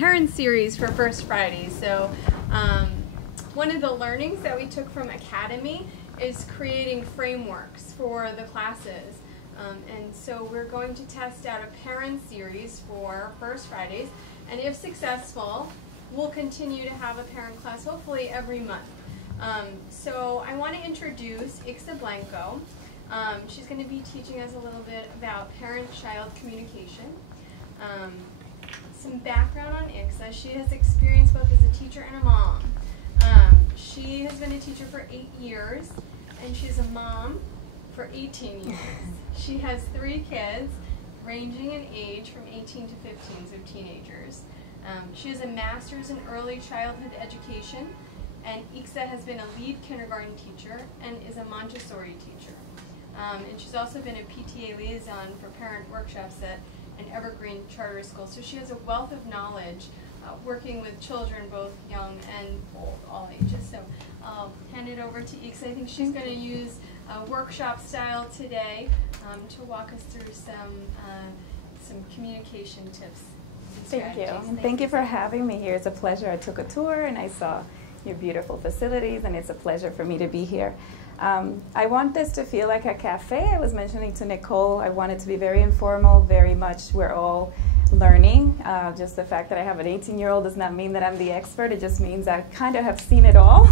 parent series for First Friday. So one of the learnings that we took from Academy is creating frameworks for the classes. And so we're going to test out a parent series for First Fridays, and if successful, we'll continue to have a parent class hopefully every month. So I want to introduce Blanco. She's going to be teaching us a little bit about parent-child communication. Some background on Ixa. She has experience both as a teacher and a mom. She has been a teacher for 8 years, and she's a mom for 18 years. She has 3 kids, ranging in age from 18 to 15, so teenagers. She has a master's in early childhood education, and Ixa has been a lead kindergarten teacher and is a Montessori teacher. And she's also been a PTA liaison for parent workshops at an Evergreen charter school. So she has a wealth of knowledge working with children, both young and old, all ages. So I'll hand it over to Ixa. I think she's going to use workshop style today to walk us through some communication tips. Thank you. And thank you for having me here. It's a pleasure. I took a tour and I saw your beautiful facilities, and it's a pleasure for me to be here. I want this to feel like a cafe. I was mentioning to Nicole, I want it to be very informal, very much we're all learning. Just the fact that I have an 18-year-old does not mean that I'm the expert. It just means I kind of have seen it all.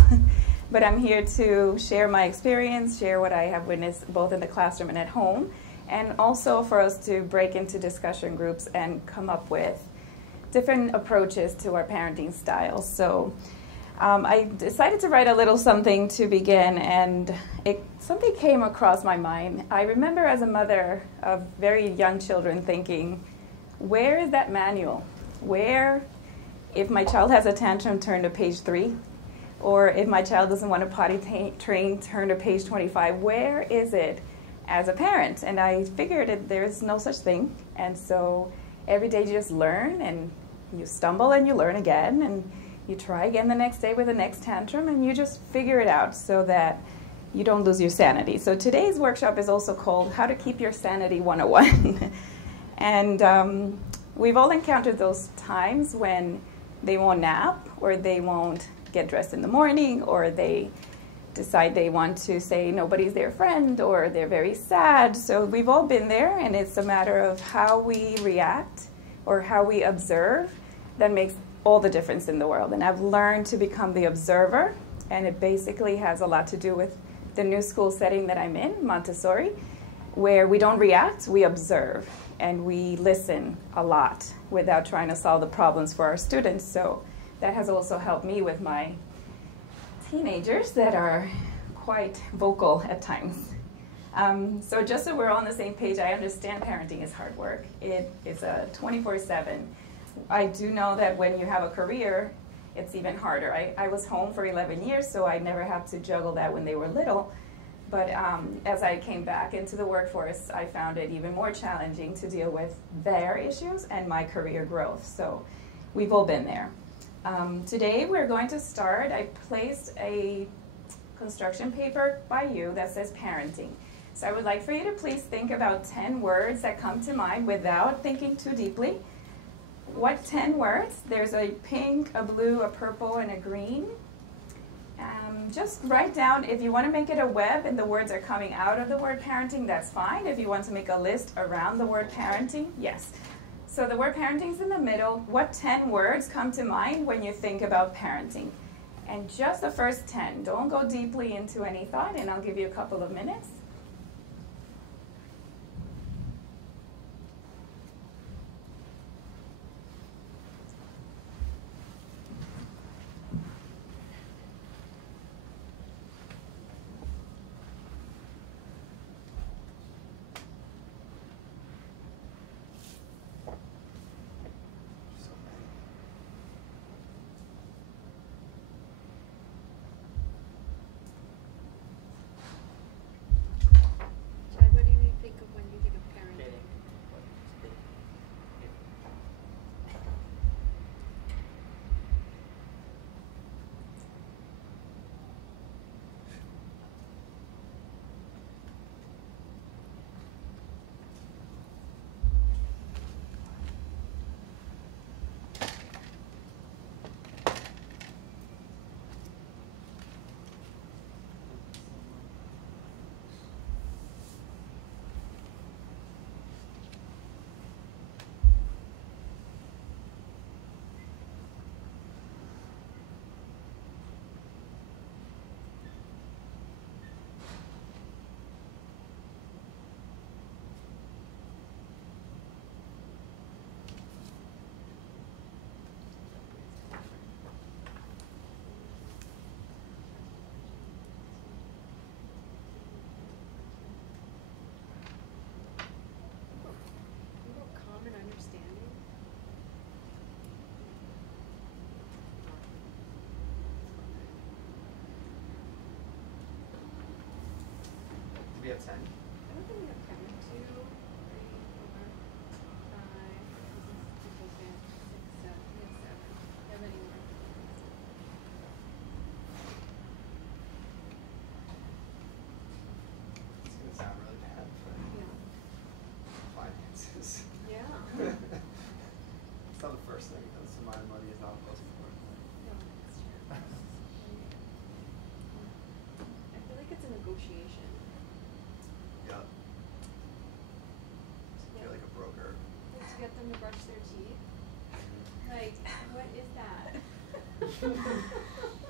But I'm here to share my experience, share what I have witnessed both in the classroom and at home, and also for us to break into discussion groups and come up with different approaches to our parenting styles. So I decided to write a little something to begin, and something came across my mind. I remember as a mother of very young children thinking, where is that manual? Where, if my child has a tantrum, turn to page 3. Or if my child doesn't want to potty train, turn to page 25. Where is it as a parent? And I figured that there's no such thing. And so every day you just learn, and you stumble and you learn again, and you try again the next day with the next tantrum, and you just figure it out so that you don't lose your sanity. So today's workshop is also called How to Keep Your Sanity 101. And we've all encountered those times when they won't nap, or they won't get dressed in the morning, or they decide they want to say nobody's their friend, or they're very sad. So we've all been there, and it's a matter of how we react or how we observe that makes all the difference in the world. And I've learned to become the observer, and it basically has a lot to do with the new school setting that I'm in, Montessori, where we don't react, we observe, and we listen a lot without trying to solve the problems for our students. So that has also helped me with my teenagers that are quite vocal at times. So just so we're all on the same page, I understand parenting is hard work. It is a 24/7. I do know that when you have a career, it's even harder. I was home for 11 years, so I never had to juggle that when they were little. But as I came back into the workforce, I found it even more challenging to deal with their issues and my career growth. So we've all been there. Today we're going to start. I placed a construction paper by you that says parenting. So I would like for you to please think about 10 words that come to mind without thinking too deeply. What 10 words? There's a pink, a blue, a purple, and a green. Just write down, if you want to make it a web and the words are coming out of the word parenting, that's fine. If you want to make a list around the word parenting, yes. So the word parenting is in the middle. What 10 words come to mind when you think about parenting? And just the first 10. Don't go deeply into any thought, and I'll give you a couple of minutes. We have 10. I don't think we have 10. 2, 3, 4, 5, 6, 7. We have 7. Do you have any more? It's going to sound really bad, but Yeah. finances. Yeah. It's not the first thing that comes to mind. Money is not the most important thing. No, that's true. I feel like it's a negotiation. Yep. To You're like a broker. like to get them to brush their teeth. Like, what is that?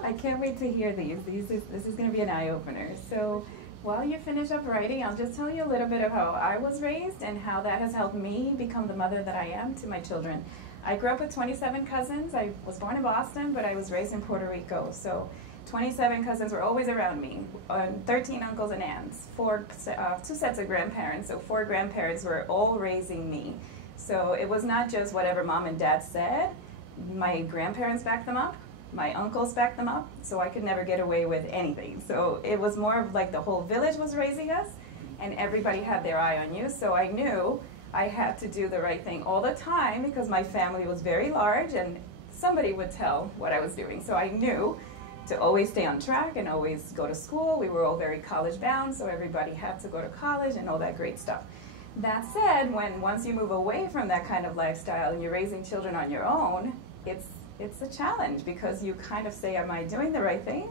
I can't wait to hear these. This is going to be an eye-opener. So while you finish up writing, I'll just tell you a little bit of how I was raised and how that has helped me become the mother that I am to my children. I grew up with 27 cousins. I was born in Boston, but I was raised in Puerto Rico. So 27 cousins were always around me, 13 uncles and aunts, 2 sets of grandparents. So 4 grandparents were all raising me. So it was not just whatever mom and dad said. My grandparents backed them up. My uncles backed them up. So I could never get away with anything. So it was more of like the whole village was raising us, and everybody had their eye on you. So I knew I had to do the right thing all the time because my family was very large and somebody would tell what I was doing. So I knew to always stay on track and always go to school. We were all very college bound, so everybody had to go to college and all that great stuff. That said, once you move away from that kind of lifestyle and you're raising children on your own, it's a challenge because you kind of say, am I doing the right thing?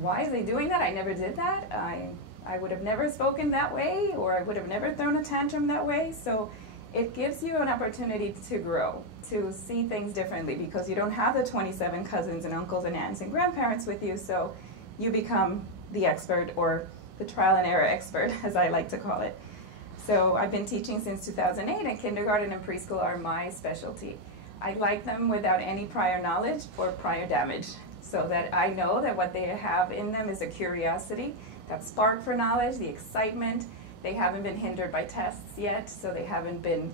Why is he doing that? I never did that. I would have never spoken that way, or I would have never thrown a tantrum that way. So it gives you an opportunity to grow, to see things differently because you don't have the 27 cousins and uncles and aunts and grandparents with you, so you become the expert or the trial and error expert, as I like to call it. So I've been teaching since 2008, and kindergarten and preschool are my specialty. I like them without any prior knowledge or prior damage, so that I know that what they have in them is a curiosity, that spark for knowledge, the excitement. They haven't been hindered by tests yet, so they haven't been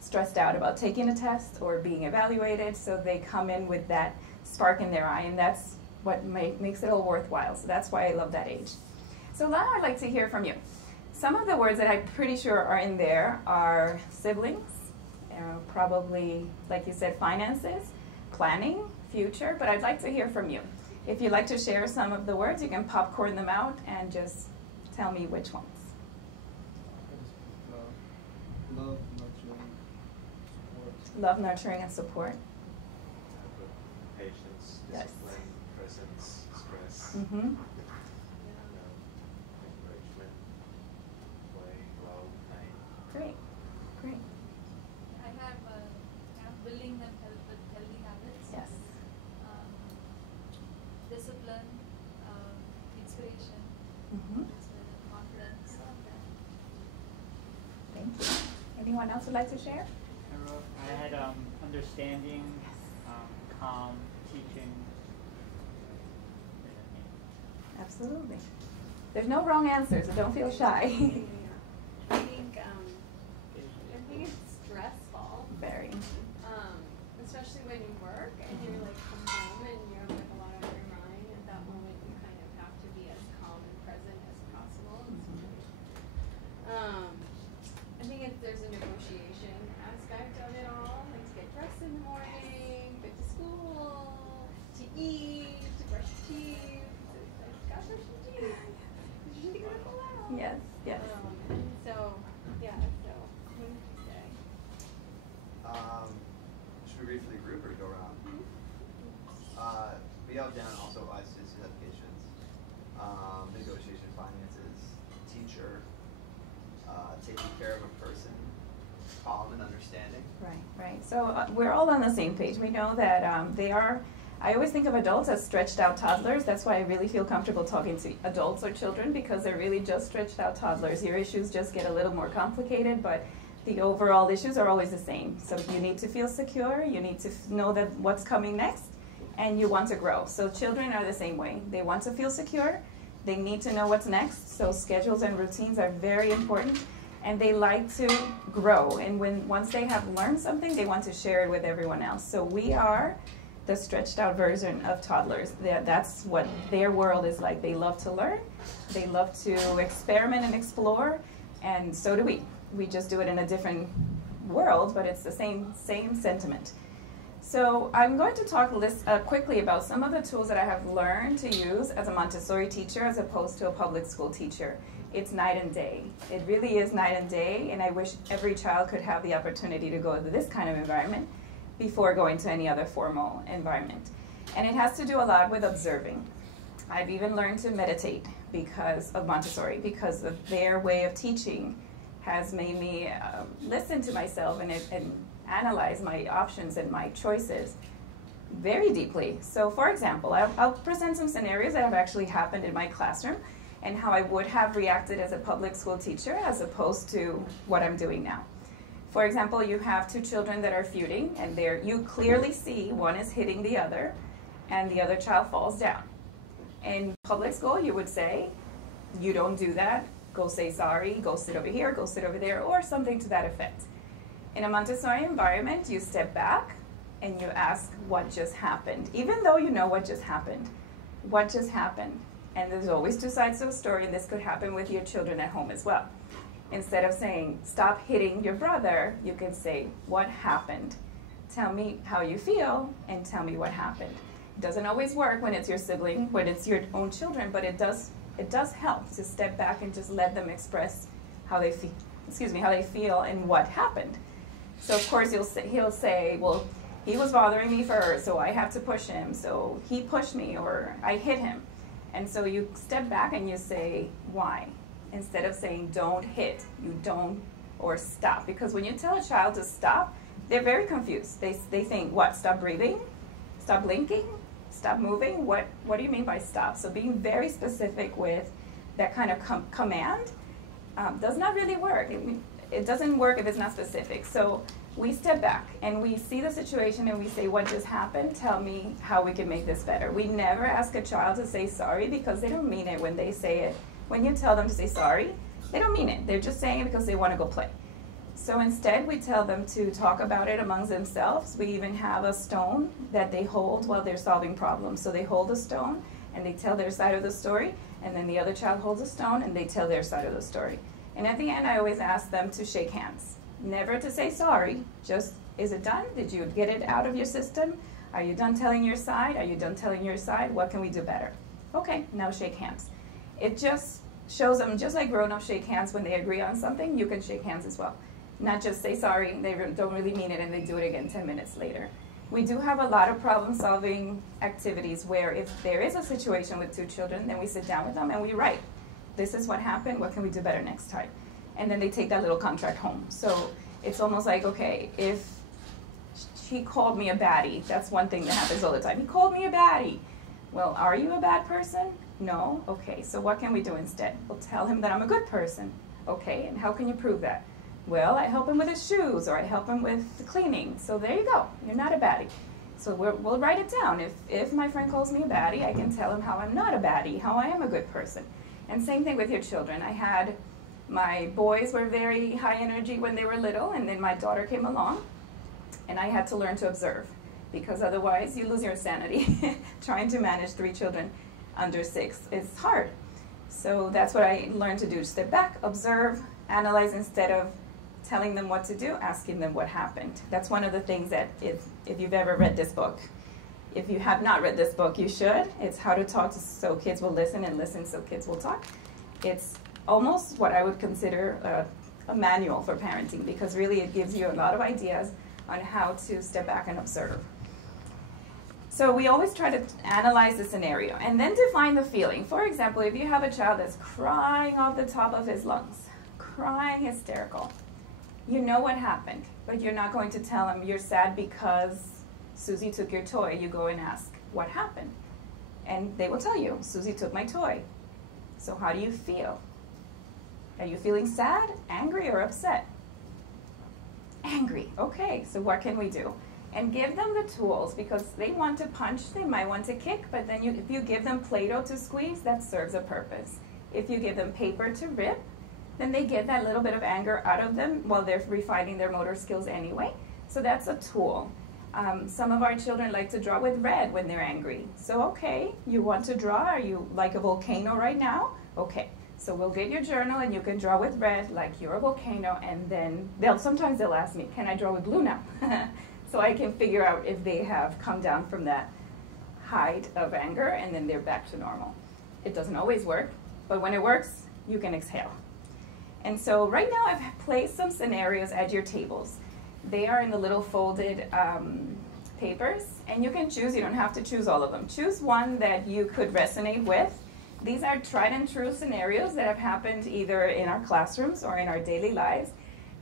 stressed out about taking a test or being evaluated, so they come in with that spark in their eye, and that's what makes it all worthwhile. So that's why I love that age. So now I'd like to hear from you. Some of the words that I'm pretty sure are in there are siblings, probably, like you said, finances, planning, future, but I'd like to hear from you. If you'd like to share some of the words, you can popcorn them out and just tell me which ones. Love, nurturing, support. Love, nurturing, and support. Patience, Yes. discipline, presence, stress, Mm-hmm. encouragement, play, love, pain. Great, great. I have building them with healthy habits. Yes. Discipline, inspiration, Mm-hmm. confidence. Thank you. Anyone else would like to share? I had understanding, calm, teaching. Absolutely. There's no wrong answer, so don't feel shy. I think it's stressful, Very. especially when you work and you're like come home and you have like a lot on your mind. At that moment, you kind of have to be as calm and present as possible. I think there's a negotiation aspect of it all, like to get dressed in the morning, get to school, to eat, to brush your teeth. It's like, gotta brush your teeth. You're gonna go out. Yes, yes. So, yeah, so, what did you say? Should we read for the group or go around? We have down also life skills, educations, negotiation, finances, teacher, taking care of a person, calm and understanding. Right, right. So we're all on the same page. We know that they are, I always think of adults as stretched out toddlers. That's why I really feel comfortable talking to adults or children, because they're really just stretched out toddlers. Your issues just get a little more complicated, but the overall issues are always the same. So you need to feel secure, you need to know that what's coming next, and you want to grow. So children are the same way. They want to feel secure, they need to know what's next, so schedules and routines are very important, and they like to grow. And once they have learned something, they want to share it with everyone else. So we are the stretched out version of toddlers. That's what their world is like. They love to learn, they love to experiment and explore, and so do we. We just do it in a different world, but it's the same sentiment. So I'm going to talk quickly about some of the tools that I have learned to use as a Montessori teacher as opposed to a public school teacher. It's night and day. It really is night and day, and I wish every child could have the opportunity to go to this kind of environment before going to any other formal environment. And it has to do a lot with observing. I've even learned to meditate because of Montessori, because of their way of teaching has made me listen to myself and analyze my options and my choices very deeply. So for example, I'll present some scenarios that have actually happened in my classroom and how I would have reacted as a public school teacher as opposed to what I'm doing now. For example, you have two children that are feuding, and you clearly see one is hitting the other, and the other child falls down. In public school, you would say, you don't do that, go say sorry, go sit over here, go sit over there, or something to that effect. In a Montessori environment, you step back and you ask what just happened, even though you know what just happened. What just happened? And there's always two sides to a story, and this could happen with your children at home as well. Instead of saying, stop hitting your brother, you can say, what happened? Tell me how you feel, and tell me what happened. It doesn't always work when it's your sibling, when it's your own children, but it does help to step back and just let them express how they feel and what happened. So of course he'll say, well, he was bothering me first, so I have to push him, so he pushed me, or I hit him. And so you step back and you say, why? Instead of saying, don't hit, you don't, or stop. Because when you tell a child to stop, they're very confused. They think, what, stop breathing? Stop blinking? Stop moving? What do you mean by stop? So being very specific with that kind of command does not really work. It doesn't work if it's not specific. So we step back and we see the situation and we say, what just happened? Tell me how we can make this better. We never ask a child to say sorry because they don't mean it when they say it. When you tell them to say sorry, they don't mean it. They're just saying it because they want to go play. So instead, we tell them to talk about it amongst themselves. We even have a stone that they hold while they're solving problems. So they hold a stone and they tell their side of the story, and then the other child holds a stone and they tell their side of the story. And at the end, I always ask them to shake hands. Never to say sorry, just, is it done? Did you get it out of your system? Are you done telling your side? Are you done telling your side? What can we do better? Okay, now shake hands. It just shows them, just like grown-ups shake hands when they agree on something, you can shake hands as well. Not just say sorry, they don't really mean it, and they do it again 10 minutes later. We do have a lot of problem-solving activities where if there is a situation with two children, then we sit down with them and we write, this is what happened, what can we do better next time? And then they take that little contract home. So it's almost like, okay, if he called me a baddie, that's one thing that happens all the time. He called me a baddie. Well, are you a bad person? No? Okay, so what can we do instead? We'll tell him that I'm a good person. Okay, and how can you prove that? Well, I help him with his shoes, or I help him with the cleaning. So there you go. You're not a baddie. So we'll write it down. If my friend calls me a baddie, I can tell him how I'm not a baddie, how I am a good person. And same thing with your children. My boys were very high energy when they were little, and then my daughter came along, and I had to learn to observe, because otherwise you lose your sanity. Trying to manage 3 children under 6 is hard. So that's what I learned to do. Step back, observe, analyze, instead of telling them what to do, asking them what happened. That's one of the things that if you've ever read this book, if you have not read this book, you should. It's How to Talk so Kids Will Listen, and Listen so Kids Will Talk. It's almost what I would consider a manual for parenting, because really it gives you a lot of ideas on how to step back and observe. So we always try to analyze the scenario and then define the feeling. For example, if you have a child that's crying off the top of his lungs, crying hysterical, you know what happened, but you're not going to tell him you're sad because Susie took your toy. You go and ask, what happened? And they will tell you, Susie took my toy. So how do you feel? Are you feeling sad, angry, or upset? Angry. Okay, so what can we do? And give them the tools, because they want to punch, they might want to kick, but then if you give them Play-Doh to squeeze, that serves a purpose. If you give them paper to rip, then they get that little bit of anger out of them while they're refining their motor skills anyway. So that's a tool. Some of our children like to draw with red when they're angry. So, okay, you want to draw? Are you like a volcano right now? Okay, so we'll get your journal and you can draw with red like you're a volcano, and then sometimes they'll ask me, can I draw with blue now? So I can figure out if they have come down from that height of anger and then they're back to normal. It doesn't always work, but when it works, you can exhale. And so right now I've placed some scenarios at your tables. They are in the little folded papers, and you can choose. You don't have to choose all of them. Choose one that you could resonate with. These are tried and true scenarios that have happened either in our classrooms or in our daily lives.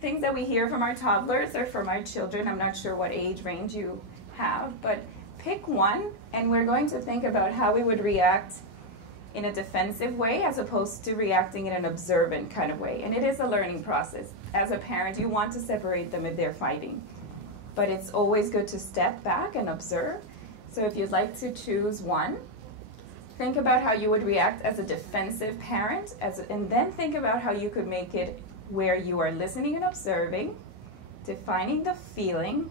Things that we hear from our toddlers or from our children. I'm not sure what age range you have, but pick one, and we're going to think about how we would react in a defensive way as opposed to reacting in an observant kind of way. And it is a learning process. As a parent, you want to separate them if they're fighting. But it's always good to step back and observe. So if you'd like to choose one, think about how you would react as a defensive parent, and then think about how you could make it where you are listening and observing, defining the feeling,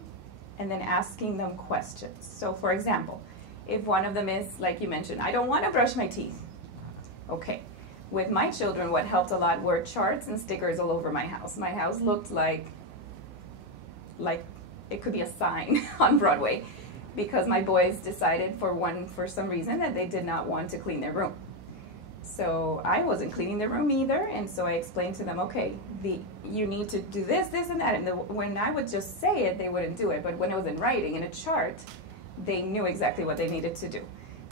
and then asking them questions. So for example, if one of them is, like you mentioned, I don't want to brush my teeth. Okay. With my children, what helped a lot were charts and stickers all over my house. My house looked like it could be a sign on Broadway, because my boys decided for some reason that they did not want to clean their room. So I wasn't cleaning their room either, and so I explained to them, okay, you need to do this, this, and that. And when I would just say it, they wouldn't do it. But when it was in writing, in a chart, they knew exactly what they needed to do.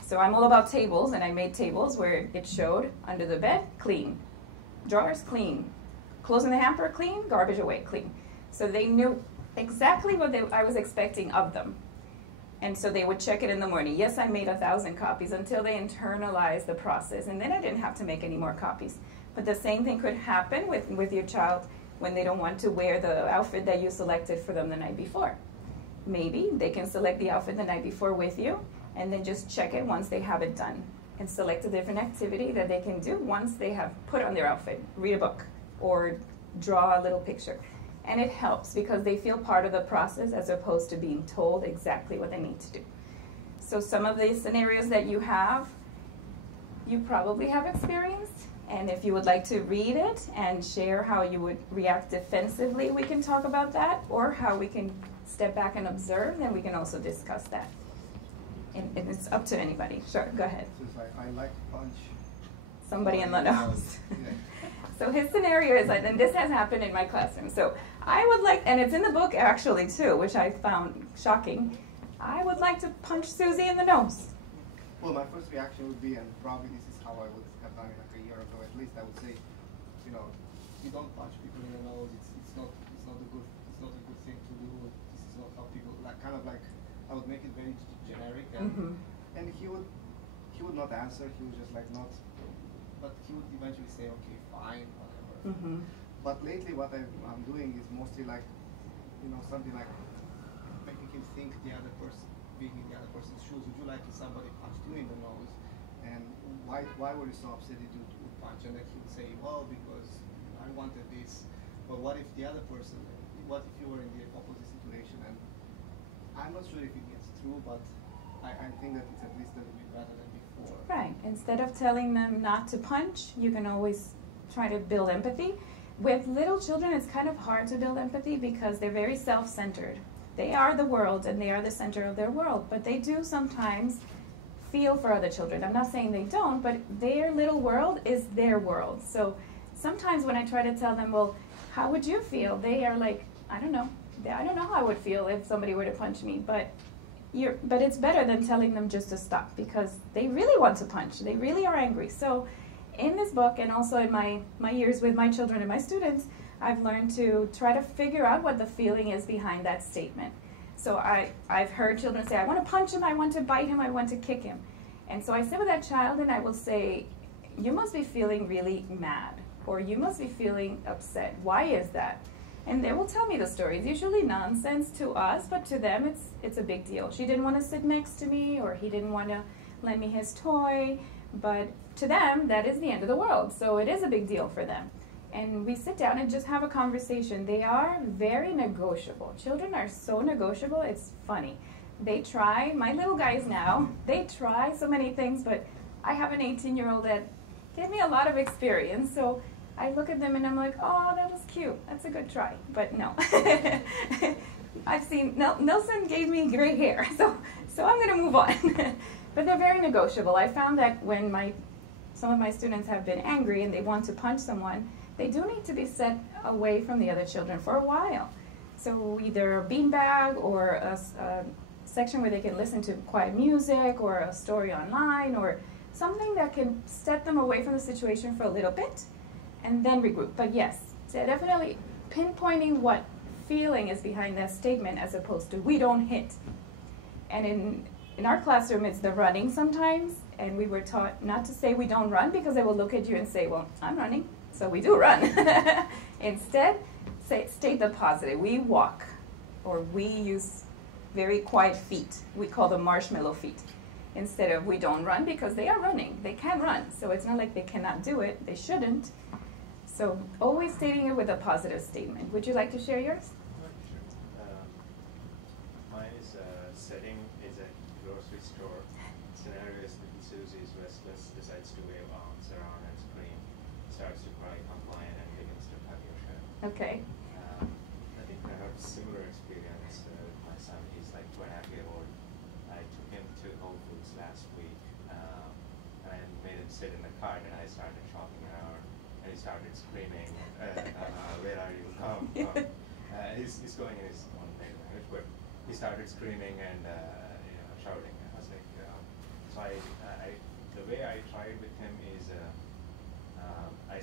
So I'm all about tables, and I made tables where it showed under the bed, clean. Drawers, clean. Closing the hamper, clean. Garbage away, clean. So they knew exactly what I was expecting of them. And so they would check it in the morning. Yes, I made 1,000 copies until they internalized the process, and then I didn't have to make any more copies. But the same thing could happen with your child when they don't want to wear the outfit that you selected for them the night before. Maybe they can select the outfit the night before with you, and then just check it once they have it done, and select a different activity that they can do once they have put on their outfit. Read a book or draw a little picture. And it helps because they feel part of the process as opposed to being told exactly what they need to do. So some of these scenarios that you have, you probably have experienced. And if you would like to read it and share how you would react defensively, we can talk about that, or how we can step back and observe, then we can also discuss that. And it's up to anybody. Sure, go ahead. So it's like, I like to punch somebody in the nose. Yeah. So his scenario is like, and this has happened in my classroom. So I would like, and it's in the book actually too, which I found shocking. I would like to punch Susie in the nose. Well, my first reaction would be, and probably this is how I would have done it like a year ago at least, I would say, you don't punch people in the nose. It's not a good thing to do. This is not how people I would make it very generic, and he would not answer. He would just not. But he would eventually say, okay, fine, whatever. But lately what I'm doing is mostly something like making him think the other person, being in the other person's shoes. Would you like if somebody punched you in the nose? And why were you so upset that you would punch? And then he would say, well, because I wanted this. But what if the other person, what if you were in the opposite situation? And I'm not sure if it gets through, but I think that it's at least a little bit better than before. Right. Instead of telling them not to punch, you can always try to build empathy. With little children, it's kind of hard to build empathy because they're very self-centered. They are the world, and they are the center of their world, but they do sometimes feel for other children. I'm not saying they don't, but their little world is their world. So sometimes when I try to tell them, well, how would you feel? They are like, I don't know how I would feel if somebody were to punch me, but it's better than telling them just to stop, because they really want to punch. They really are angry. So in this book, and also in my years with my children and my students, I've learned to try to figure out what the feeling is behind that statement. So I've heard children say, I want to punch him, I want to bite him, I want to kick him. And so I sit with that child and I will say, you must be feeling really mad, or you must be feeling upset. Why is that? And they will tell me the story. It's usually nonsense to us, but to them it's a big deal. She didn't want to sit next to me, or he didn't want to lend me his toy, but to them that is the end of the world. So it is a big deal for them. and we sit down and just have a conversation. They are very negotiable. Children are so negotiable, it's funny. They try, my little guys now, they try so many things, but I have an 18-year-old that gave me a lot of experience, so I look at them and I'm like, oh, that was cute. That's a good try. But no. I've seen, Nelson gave me gray hair, so I'm going to move on. But they're very negotiable. I found that when some of my students have been angry and they want to punch someone, they do need to be set away from the other children for a while. So either a beanbag or a section where they can listen to quiet music or a story online or something that can set them away from the situation for a little bit and then regroup. But yes, so definitely pinpointing what feeling is behind that statement as opposed to we don't hit. And in our classroom it's the running sometimes, and we were taught not to say we don't run because they will look at you and say, well, I'm running, so we do run. Instead, state the positive. We walk, or we use very quiet feet. We call them marshmallow feet. Instead of we don't run, because they are running. They can run, so it's not like they cannot do it. They shouldn't. So always stating it with a positive statement. Would you like to share yours? Sure. Mine is setting is a grocery store. Scenario is little Susie is restless, decides to wave arms around and scream, starts to cry compliant and begins to hug your shirt. Okay. I think I have a similar experience with my son. He's like 2.5 years old. I took him to Whole Foods last week and I made him sit in the cart and I started shopping around and he started screaming, where are you? Come, come. He's going in his own native language, but he started screaming and shouting. I was like, so the way I tried with him is I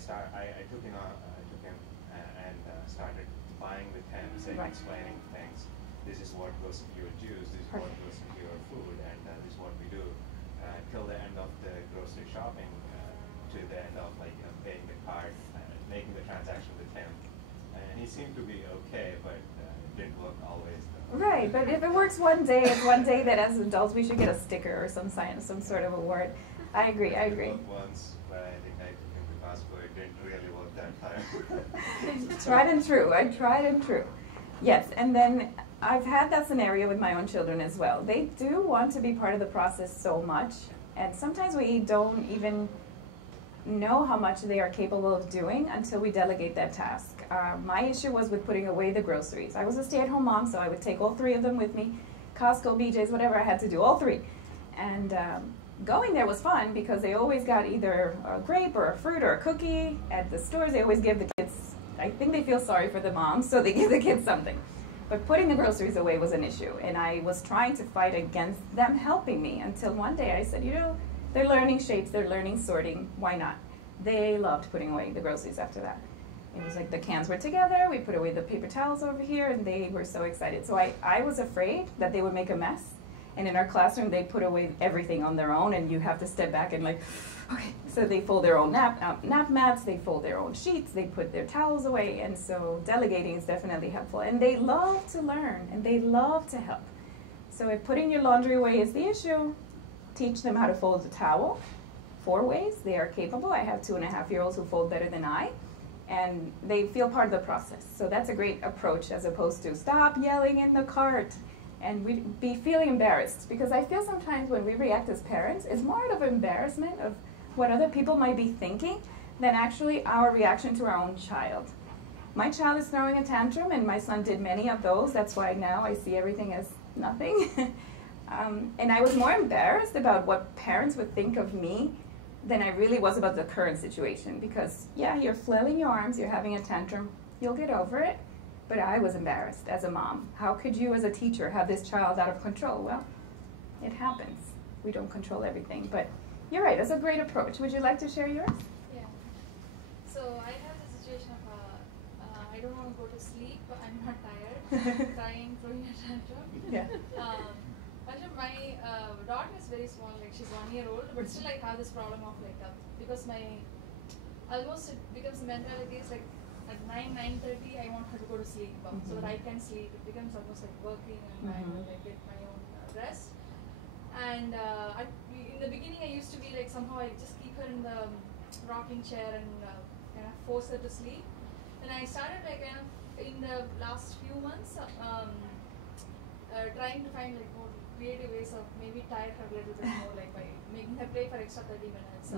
took him and started buying with him, saying, Right. explaining things. This is what goes into your juice. This is what goes into your food, and this is what we do till the end of the grocery shopping, to the end of paying the card, making the transaction with him. And he seemed to be okay, but it didn't work always. Right, but if it works one day, it's one day that as adults we should get a sticker or some sign, some sort of award. I agree. It worked once, but I think I took him to Costco. It didn't really work that time. Tried and true. I tried and true. Yes, and then I've had that scenario with my own children as well. They do want to be part of the process so much, and sometimes we don't even know how much they are capable of doing until we delegate that task. My issue was with putting away the groceries. I was a stay-at-home mom, so I would take all 3 of them with me, Costco, BJ's, whatever, I had to do all 3. And going there was fun because they always got either a grape or a fruit or a cookie. At the stores, they always give the kids, I think they feel sorry for the moms, so they give the kids something. But putting the groceries away was an issue, and I was trying to fight against them helping me until one day I said, they're learning shapes, they're learning sorting, why not? They loved putting away the groceries after that. It was like the cans were together, we put away the paper towels over here, and they were so excited. So I was afraid that they would make a mess, and in our classroom they put away everything on their own, and you have to step back and okay. So they fold their own nap mats, they fold their own sheets, they put their towels away, and so delegating is definitely helpful. And they love to learn, and they love to help. So if putting your laundry away is the issue, teach them how to fold the towel 4 ways. They are capable. I have 2.5-year-olds who fold better than I, and they feel part of the process. So that's a great approach as opposed to stop yelling in the cart and we'd be feeling embarrassed, because I feel sometimes when we react as parents, it's more out of embarrassment of what other people might be thinking than actually our reaction to our own child. My child is throwing a tantrum, and my son did many of those. That's why now I see everything as nothing. And I was more embarrassed about what parents would think of me than I really was about the current situation, because yeah, you're flailing your arms, you're having a tantrum, you'll get over it, but I was embarrassed as a mom. How could you as a teacher have this child out of control? Well, it happens. We don't control everything, but you're right, that's a great approach. Would you like to share yours? Yeah. So I have the situation of I don't want to go to sleep, but I'm not tired, crying, throwing a tantrum. Yeah. My daughter is very small, like she's 1 year old, but still I have this problem of because almost it becomes a mentality is like at 9:30 I want her to go to sleep so that I can sleep. It becomes almost like working and I will get my own rest. And in the beginning I used to be like somehow I just keep her in the rocking chair and kind kind of force her to sleep. And I started like kind of in the last few months trying to find like more creative ways of maybe tire her a little bit more, like by making her play for extra 30 minutes.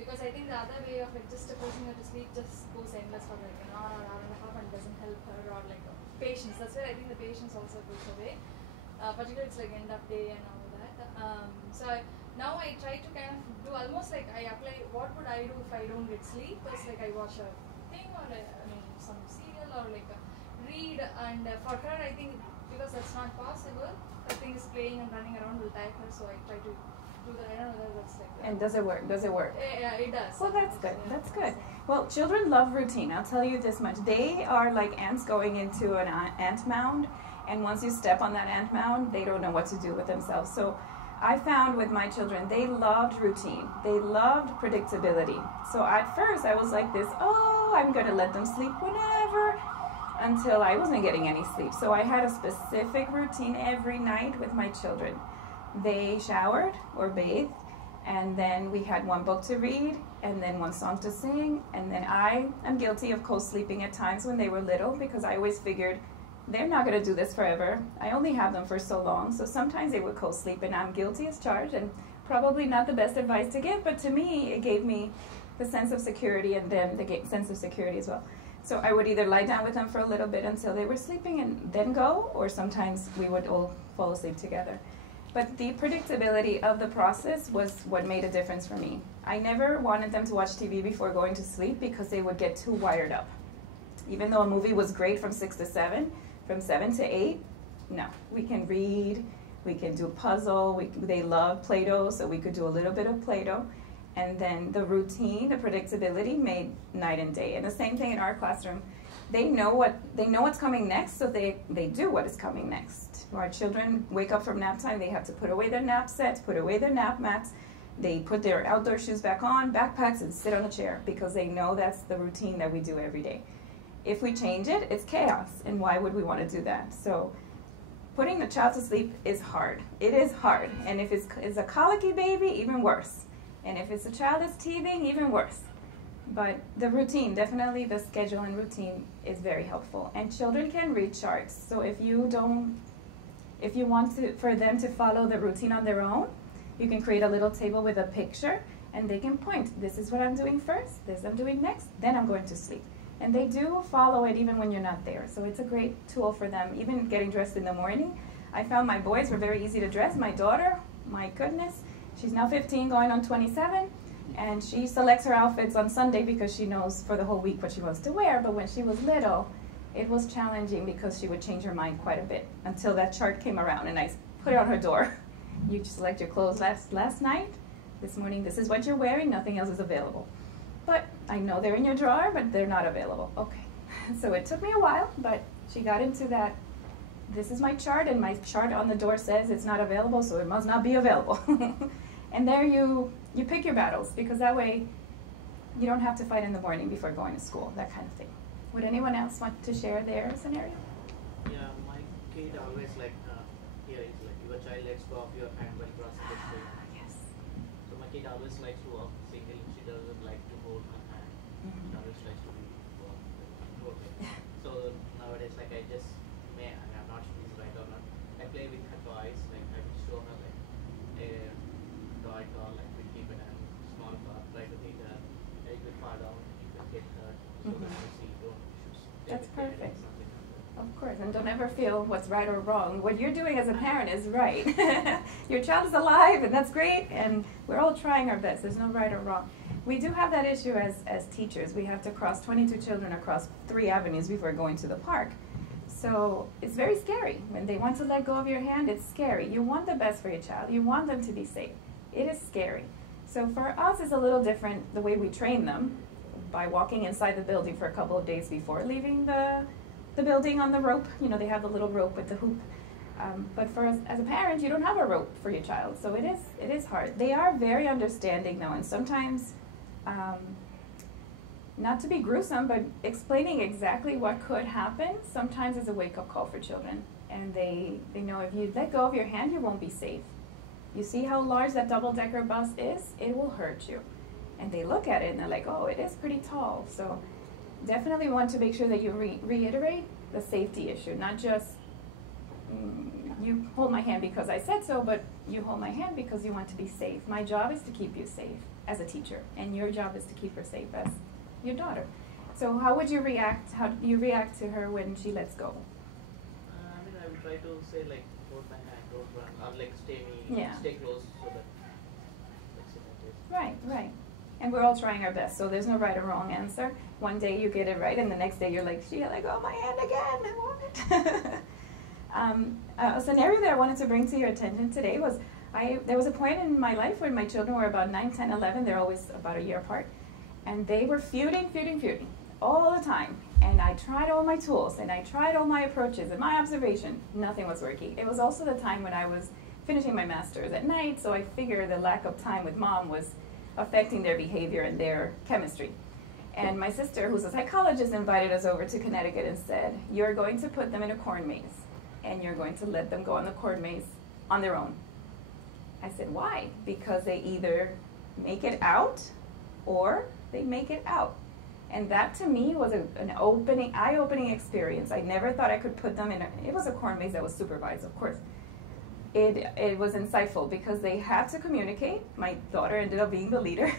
Because I think the other way of like just forcing her to sleep just goes endless for like an hour and a half and doesn't help her, or like patience. That's where I think the patience also goes away. Particularly it's like end of day and all that. Now I try to kind of do almost like I apply what would I do if I don't get sleep. It's like I watch a thing or some serial or like read, and for her I think because that's not possible, her thing is playing and running around will tire her, so I try to do that. I don't know whether that's like that. And does it work? Does it work? Yeah, it does. Well, that's good. Yeah. That's good. Well, children love routine. I'll tell you this much. They are like ants going into an ant mound, and once you step on that ant mound, they don't know what to do with themselves. So I found with my children, they loved routine. They loved predictability. So at first I was like this, oh, I'm going to let them sleep whenever, until I wasn't getting any sleep. So I had a specific routine every night with my children. They showered or bathed, and then we had one book to read, and then one song to sing, and then I am guilty of co-sleeping at times when they were little, because I always figured they're not going to do this forever. I only have them for so long, so sometimes they would co-sleep, and I'm guilty as charged, and probably not the best advice to give, but to me, it gave me the sense of security, and them the sense of security as well. So I would either lie down with them for a little bit until they were sleeping and then go, or sometimes we would all fall asleep together. But the predictability of the process was what made a difference for me. I never wanted them to watch TV before going to sleep because they would get too wired up. Even though a movie was great from 6 to 7, from 7 to 8, no. We can read, we can do puzzle, they love Play-Doh, so we could do a little bit of Play-Doh. And then the routine, the predictability made night and day. And the same thing in our classroom. They know what's coming next, so they do what is coming next. Our children wake up from nap time, they have to put away their nap sets, put away their nap mats, they put their outdoor shoes back on, backpacks, and sit on a chair, because they know that's the routine that we do every day. If we change it, it's chaos, and why would we want to do that? So putting the child to sleep is hard. It is hard, and if it's a colicky baby, even worse. And if it's a child that's teething, even worse. But the routine, definitely the schedule and routine is very helpful. And children can read charts. So if you want for them to follow the routine on their own, you can create a little table with a picture, and they can point. This is what I'm doing first, this I'm doing next, then I'm going to sleep. And they do follow it even when you're not there. So it's a great tool for them, even getting dressed in the morning. I found my boys were very easy to dress. My daughter, my goodness, she's now 15 going on 27, and she selects her outfits on Sunday because she knows for the whole week what she wants to wear. But when she was little, it was challenging because she would change her mind quite a bit until that chart came around and I put it on her door. You select your clothes last night, this morning this is what you're wearing, nothing else is available. But I know they're in your drawer, but they're not available. Okay. So it took me a while, but she got into that. This is my chart, and my chart on the door says it's not available, so it must not be available. And there you pick your battles, because that way you don't have to fight in the morning before going to school, that kind of thing. Would anyone else want to share their scenario? Yeah, my kid always like, here is like, your child lets go of your hand while crossing the street. Yes. So my kid always likes to walk single, she doesn't like to hold my hand. She always likes to walk road. So nowadays, like I'm not sure this is right or not. I play with her toys, like I will show her like a toy car, like we keep it and small car, try to hit her, like we fall down, you can get hurt, so that you see, don't That's perfect. Of course, and don't ever feel what's right or wrong. What you're doing as a parent is right. Your child is alive, and that's great, and we're all trying our best. There's no right or wrong. We do have that issue as teachers. We have to cross 22 children across 3 avenues before going to the park. So it's very scary. When they want to let go of your hand, it's scary. You want the best for your child. You want them to be safe. It is scary. So for us, it's a little different the way we train them, by walking inside the building for a couple of days before leaving the building on the rope. You know, they have the little rope with the hoop. But for us, as a parent, you don't have a rope for your child, so it is hard. They are very understanding though, and sometimes, not to be gruesome, but explaining exactly what could happen sometimes is a wake-up call for children. And they know if you let go of your hand, you won't be safe. You see how large that double-decker bus is? It will hurt you. And they look at it and they're like, oh, it is pretty tall. So definitely want to make sure that you reiterate the safety issue, not just you hold my hand because I said so, but you hold my hand because you want to be safe. My job is to keep you safe as a teacher, and your job is to keep her safe as your daughter. So how would you react? How do you react to her when she lets go? I mean, I would try to say like, hold my hand, don't run, or like stay close, so that like say like this. Right, right. And we're all trying our best, so there's no right or wrong answer. One day you get it right, and the next day you're like, she let go of my hand again, I want it. A scenario that I wanted to bring to your attention today was, there was a point in my life when my children were about 9, 10, 11, they're always about a year apart, and they were feuding all the time. And I tried all my tools, and I tried all my approaches, and my observation, nothing was working. It was also the time when I was finishing my master's at night, so I figured the lack of time with mom was affecting their behavior and their chemistry. And my sister, who's a psychologist, invited us over to Connecticut and said, you're going to put them in a corn maze, and you're going to let them go on the corn maze on their own. I said, why? Because they either make it out or they make it out. And that to me was an eye-opening experience. I never thought I could put them in it was a corn maze that was supervised, of course. It was insightful because they had to communicate. My daughter ended up being the leader.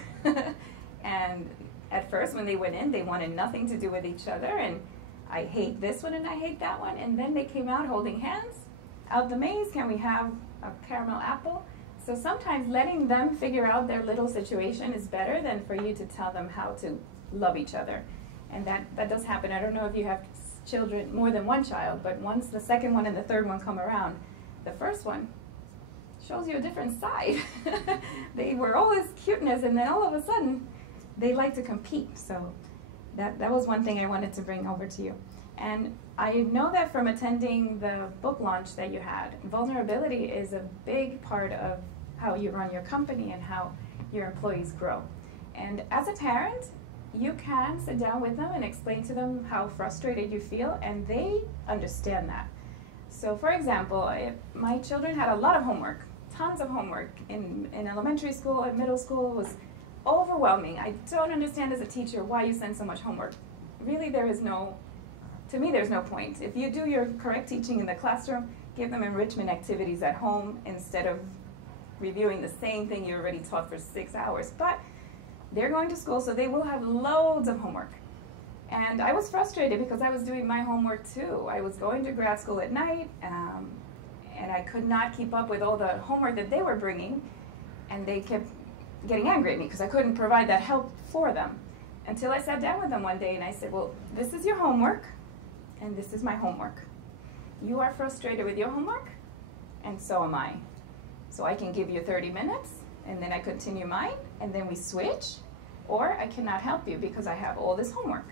And at first when they went in, they wanted nothing to do with each other, and I hate this one and I hate that one. And then they came out holding hands. Out the maze, can we have a caramel apple? So sometimes letting them figure out their little situation is better than for you to tell them how to love each other. And that does happen. I don't know if you have children, more than one child, but once the second one and the third one come around, the first one shows you a different side. They were all this cuteness, and then all of a sudden, they like to compete. So that was one thing I wanted to bring over to you. And I know that from attending the book launch that you had, vulnerability is a big part of how you run your company and how your employees grow. And as a parent, you can sit down with them and explain to them how frustrated you feel, and they understand that. So for example, my children had a lot of homework, tons of homework in elementary school and middle school. It was overwhelming. I don't understand as a teacher why you send so much homework. Really, to me, there's no point. If you do your correct teaching in the classroom, give them enrichment activities at home instead of reviewing the same thing you already taught for 6 hours. But they're going to school, so they will have loads of homework. And I was frustrated because I was doing my homework too. I was going to grad school at night, and I could not keep up with all the homework that they were bringing, and they kept getting angry at me because I couldn't provide that help for them. Until I sat down with them one day and I said, well, this is your homework, and this is my homework. You are frustrated with your homework, and so am I. So I can give you 30 minutes, and then I continue mine, and then we switch, or I cannot help you because I have all this homework.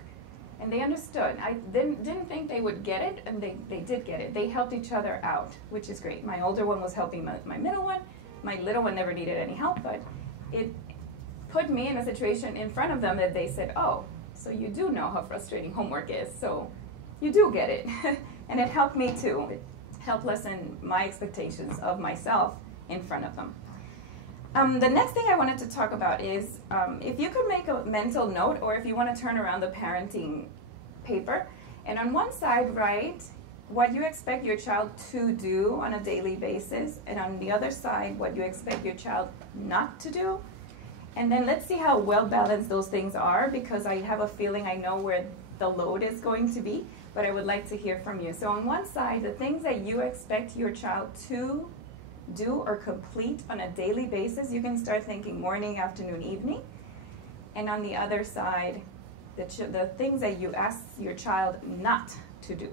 And they understood. I didn't think they would get it, and they did get it. They helped each other out, which is great. My older one was helping my middle one. My little one never needed any help, but it put me in a situation in front of them that they said, oh, so you do know how frustrating homework is, so you do get it. And it helped me too. It helped lessen my expectations of myself in front of them. The next thing I wanted to talk about is if you could make a mental note, or if you want to turn around the parenting paper, and on one side write what you expect your child to do on a daily basis, and on the other side what you expect your child not to do. And then let's see how well balanced those things are, because I have a feeling I know where the load is going to be, but I would like to hear from you. So on one side, the things that you expect your child to do or complete on a daily basis, you can start thinking morning, afternoon, evening. And on the other side, the things that you ask your child not to do.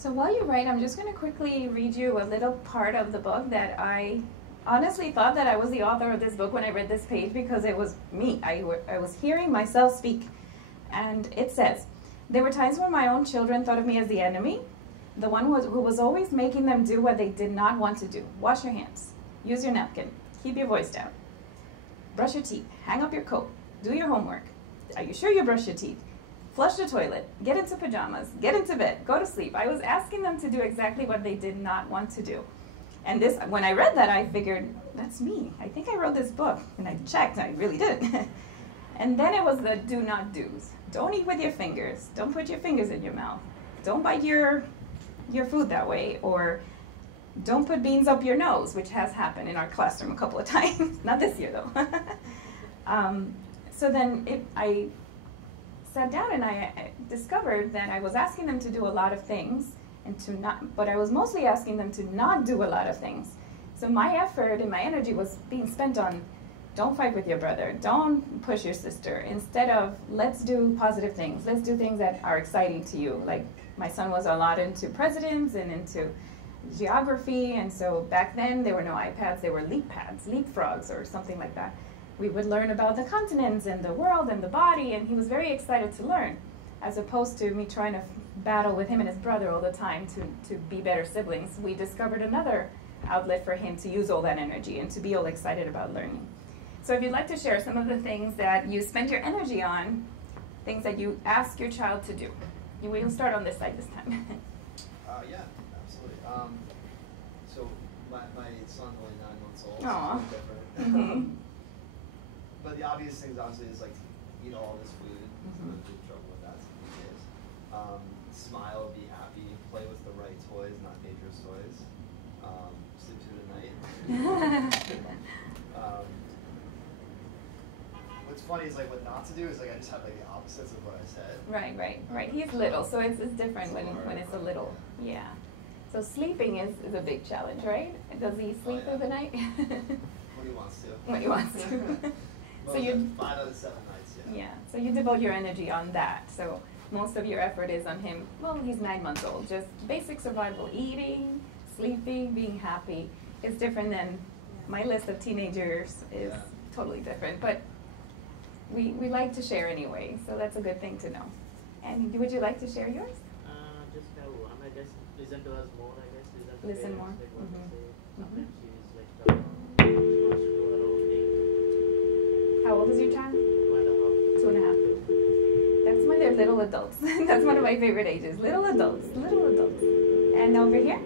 So while you write, I'm just going to quickly read you a little part of the book that I honestly thought that I was the author of this book when I read this page, because it was me. I was hearing myself speak. And it says, "There were times when my own children thought of me as the enemy, the one who was always making them do what they did not want to do. Wash your hands, use your napkin, keep your voice down, brush your teeth, hang up your coat, do your homework. Are you sure you brush your teeth? Flush the toilet, get into pajamas, get into bed, go to sleep." I was asking them to do exactly what they did not want to do. And this, when I read that, I figured, that's me. I think I wrote this book. And I checked, and I really did. And then it was the do not do's. Don't eat with your fingers. Don't put your fingers in your mouth. Don't bite your food that way. Or don't put beans up your nose, which has happened in our classroom a couple of times. Not this year, though. So then I sat down and I discovered that I was asking them to do a lot of things, but I was mostly asking them to not do a lot of things. So my effort and my energy was being spent on, don't fight with your brother, don't push your sister, instead of, let's do positive things, let's do things that are exciting to you. Like, my son was a lot into presidents and into geography, and so back then there were no iPads, there were leapfrogs or something like that. We would learn about the continents and the world and the body, and he was very excited to learn, as opposed to me trying to battle with him and his brother all the time to be better siblings. We discovered another outlet for him to use all that energy and to be all excited about learning. So if you'd like to share some of the things that you spend your energy on, things that you ask your child to do. We'll start on this side this time. Yeah, absolutely. So my son's only 9 months old, Aww. so it's different. But the obvious things, obviously, is like eat all this food. I'm in big trouble with that these days. Smile, be happy, play with the right toys, not dangerous toys. Sleep through the night. What's funny is like what not to do is like I just have like the opposites of what I said. Right. He's little, so it's different when it's a little. Yeah. So sleeping is a big challenge, right? Does he sleep through the night? When he wants to. When he wants to. So you 5 out of 7 nights, yeah. Yeah. So you devote your energy on that. So most of your effort is on him. Well, he's 9 months old. Just basic survival: eating, sleeping, being happy. It's different than my list of teenagers is totally different. But we like to share anyway, so that's a good thing to know. And would you like to share yours? Just have one. I guess listen to us more. I guess Listen more. Like what to say. Mhm. Sometimes she's like she wants to do her own thing. How old is your child? 2.5. 2.5. That's when they're little adults. That's one of my favorite ages. Little adults. And over here?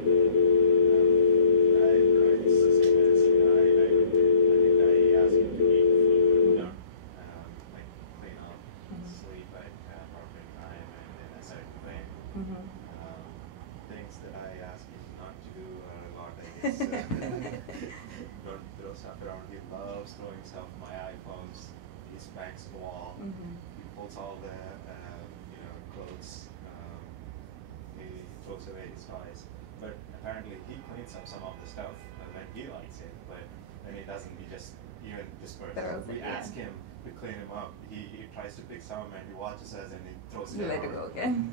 It's the same as, I think I ask him to eat food, like clean up, sleep at appropriate time and in a certain way. Things that I ask him not to do are a lot, I guess. Don't throw stuff around. He loves throwing stuff. My iPhones, he spanks the wall. He pulls all the clothes. He throws away his toys. But apparently he cleans up some of the stuff when he likes it. But when he doesn't, he just even disperses. We ask him to clean him up. He tries to pick some and he watches us and he throws it Let it around. go again.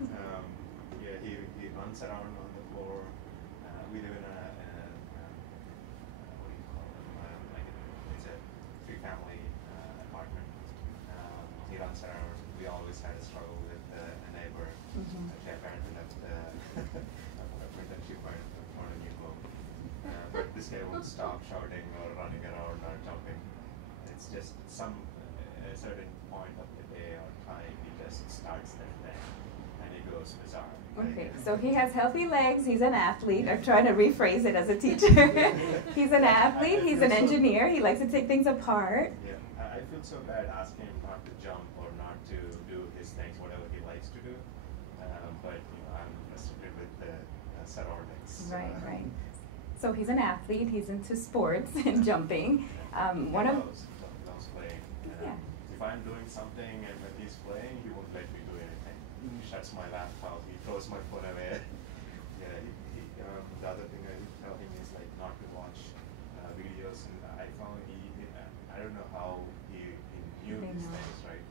He runs around on the floor. We live in a what do you call it? It's a 3-family apartment. He runs around. We always had a struggle with a neighbor. She apparently left apartment and she found a new home. But this guy won't stop shouting or running around or jumping. It's just a certain point of the day or time he just starts that thing and he goes bizarre. Okay, so he has healthy legs. He's an athlete. I'm trying to rephrase it as a teacher. He's an athlete. He's an engineer. He likes to take things apart. Yeah, I feel so bad asking him not to jump or not to do his things, whatever he likes to do. But I'm restricted with the surroundings. Right. So he's an athlete. He's into sports and jumping. He loves playing. Yeah. If I'm doing something and when he's playing, he won't let me do anything. He shuts my laptop. He throws my phone away. The other thing I tell him is like not to watch videos in the iPhone. I don't know how he knew these things, right?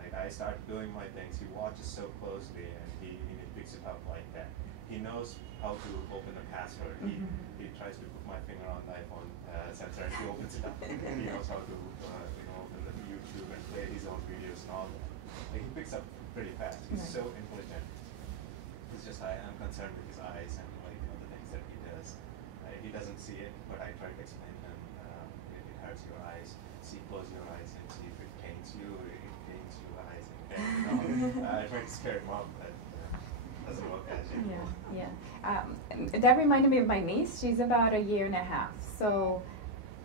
Like I start doing my things. He watches so closely and he picks it up like that. he knows how to open the password. He tries to put my finger on the iPhone sensor and he opens it up. He knows how to open the YouTube and play his own videos and all that. Like, he picks up pretty fast. He's so intelligent. It's just I am concerned with his eyes and the things that he does. He doesn't see it, but I try to explain to him it hurts your eyes. See, close your eyes and see if it pains you. It pains your eyes. And I try to scare him off, but doesn't work as usual. That reminded me of my niece. She's about 1.5 years. So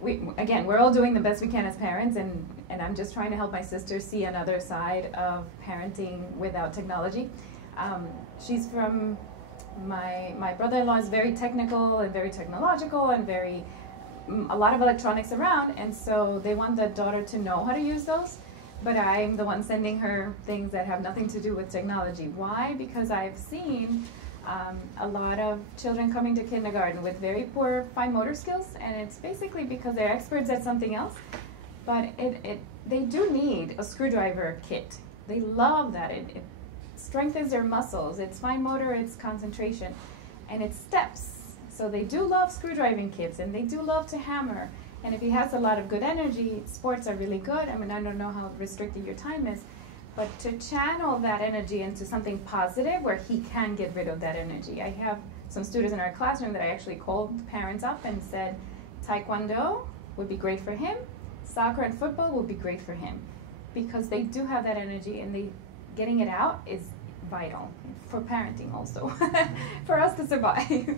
we're all doing the best we can as parents, and I'm just trying to help my sister see another side of parenting without technology. She's from my brother-in-law is very technical and very technological and a lot of electronics around, and so they want the daughter to know how to use those. But I'm the one sending her things that have nothing to do with technology. Why? Because I've seen a lot of children coming to kindergarten with very poor fine motor skills, and it's basically because they're experts at something else. But they do need a screwdriver kit. They love that. It strengthens their muscles. It's fine motor, it's concentration, and it's steps. So they do love screwdriving kits, and they do love to hammer. And if he has a lot of good energy, sports are really good. I mean, I don't know how restricted your time is, but to channel that energy into something positive where he can get rid of that energy. I have some students in our classroom that I actually called parents up and said, Taekwondo would be great for him, soccer and football would be great for him, because they do have that energy, and getting it out is vital for parenting also, for us to survive.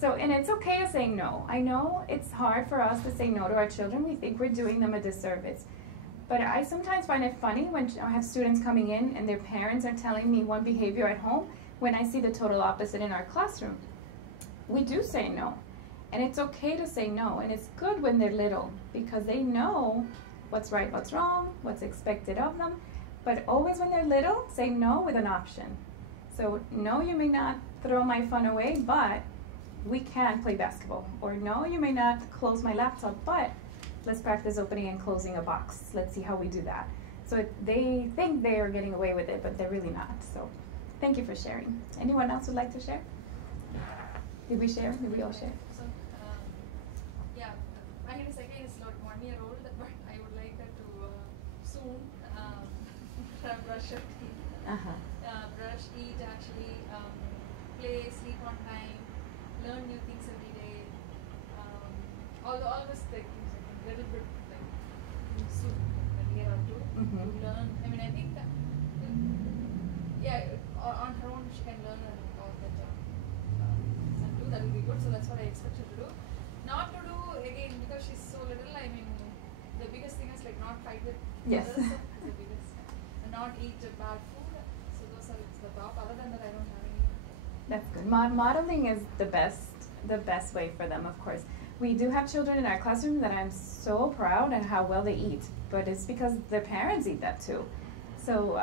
So, and it's okay to say no. I know it's hard for us to say no to our children. We think we're doing them a disservice. But I sometimes find it funny when I have students coming in and their parents are telling me one behavior at home when I see the total opposite in our classroom. We do say no. And it's okay to say no. And it's good when they're little because they know what's right, what's wrong, what's expected of them. But always when they're little, say no with an option. So, no, you may not throw my phone away, but we can play basketball. Or no, you may not close my laptop, but let's practice opening and closing a box. Let's see how we do that. So they think they are getting away with it, but they're really not. So thank you for sharing. Anyone else would like to share? Did we share? Did we all share? So, my name is again is not 1 year old, but I would like her to soon brush her teeth, brush, eat, actually, play, sleep on time, learn new things every day. Always like a little bit like soon, a year or two, to learn. I mean, I think that, on her own she can learn and all that and do that will be good. So that's what I expect her to do. Not to do again because she's so little. I mean, the biggest thing is like not fight with others. The biggest, and not eat bad food. So those are the top. Other than that, I don't have any. That's good. Modeling is the best way for them, of course. We do have children in our classroom that I'm so proud of how well they eat, but it's because their parents eat that too. So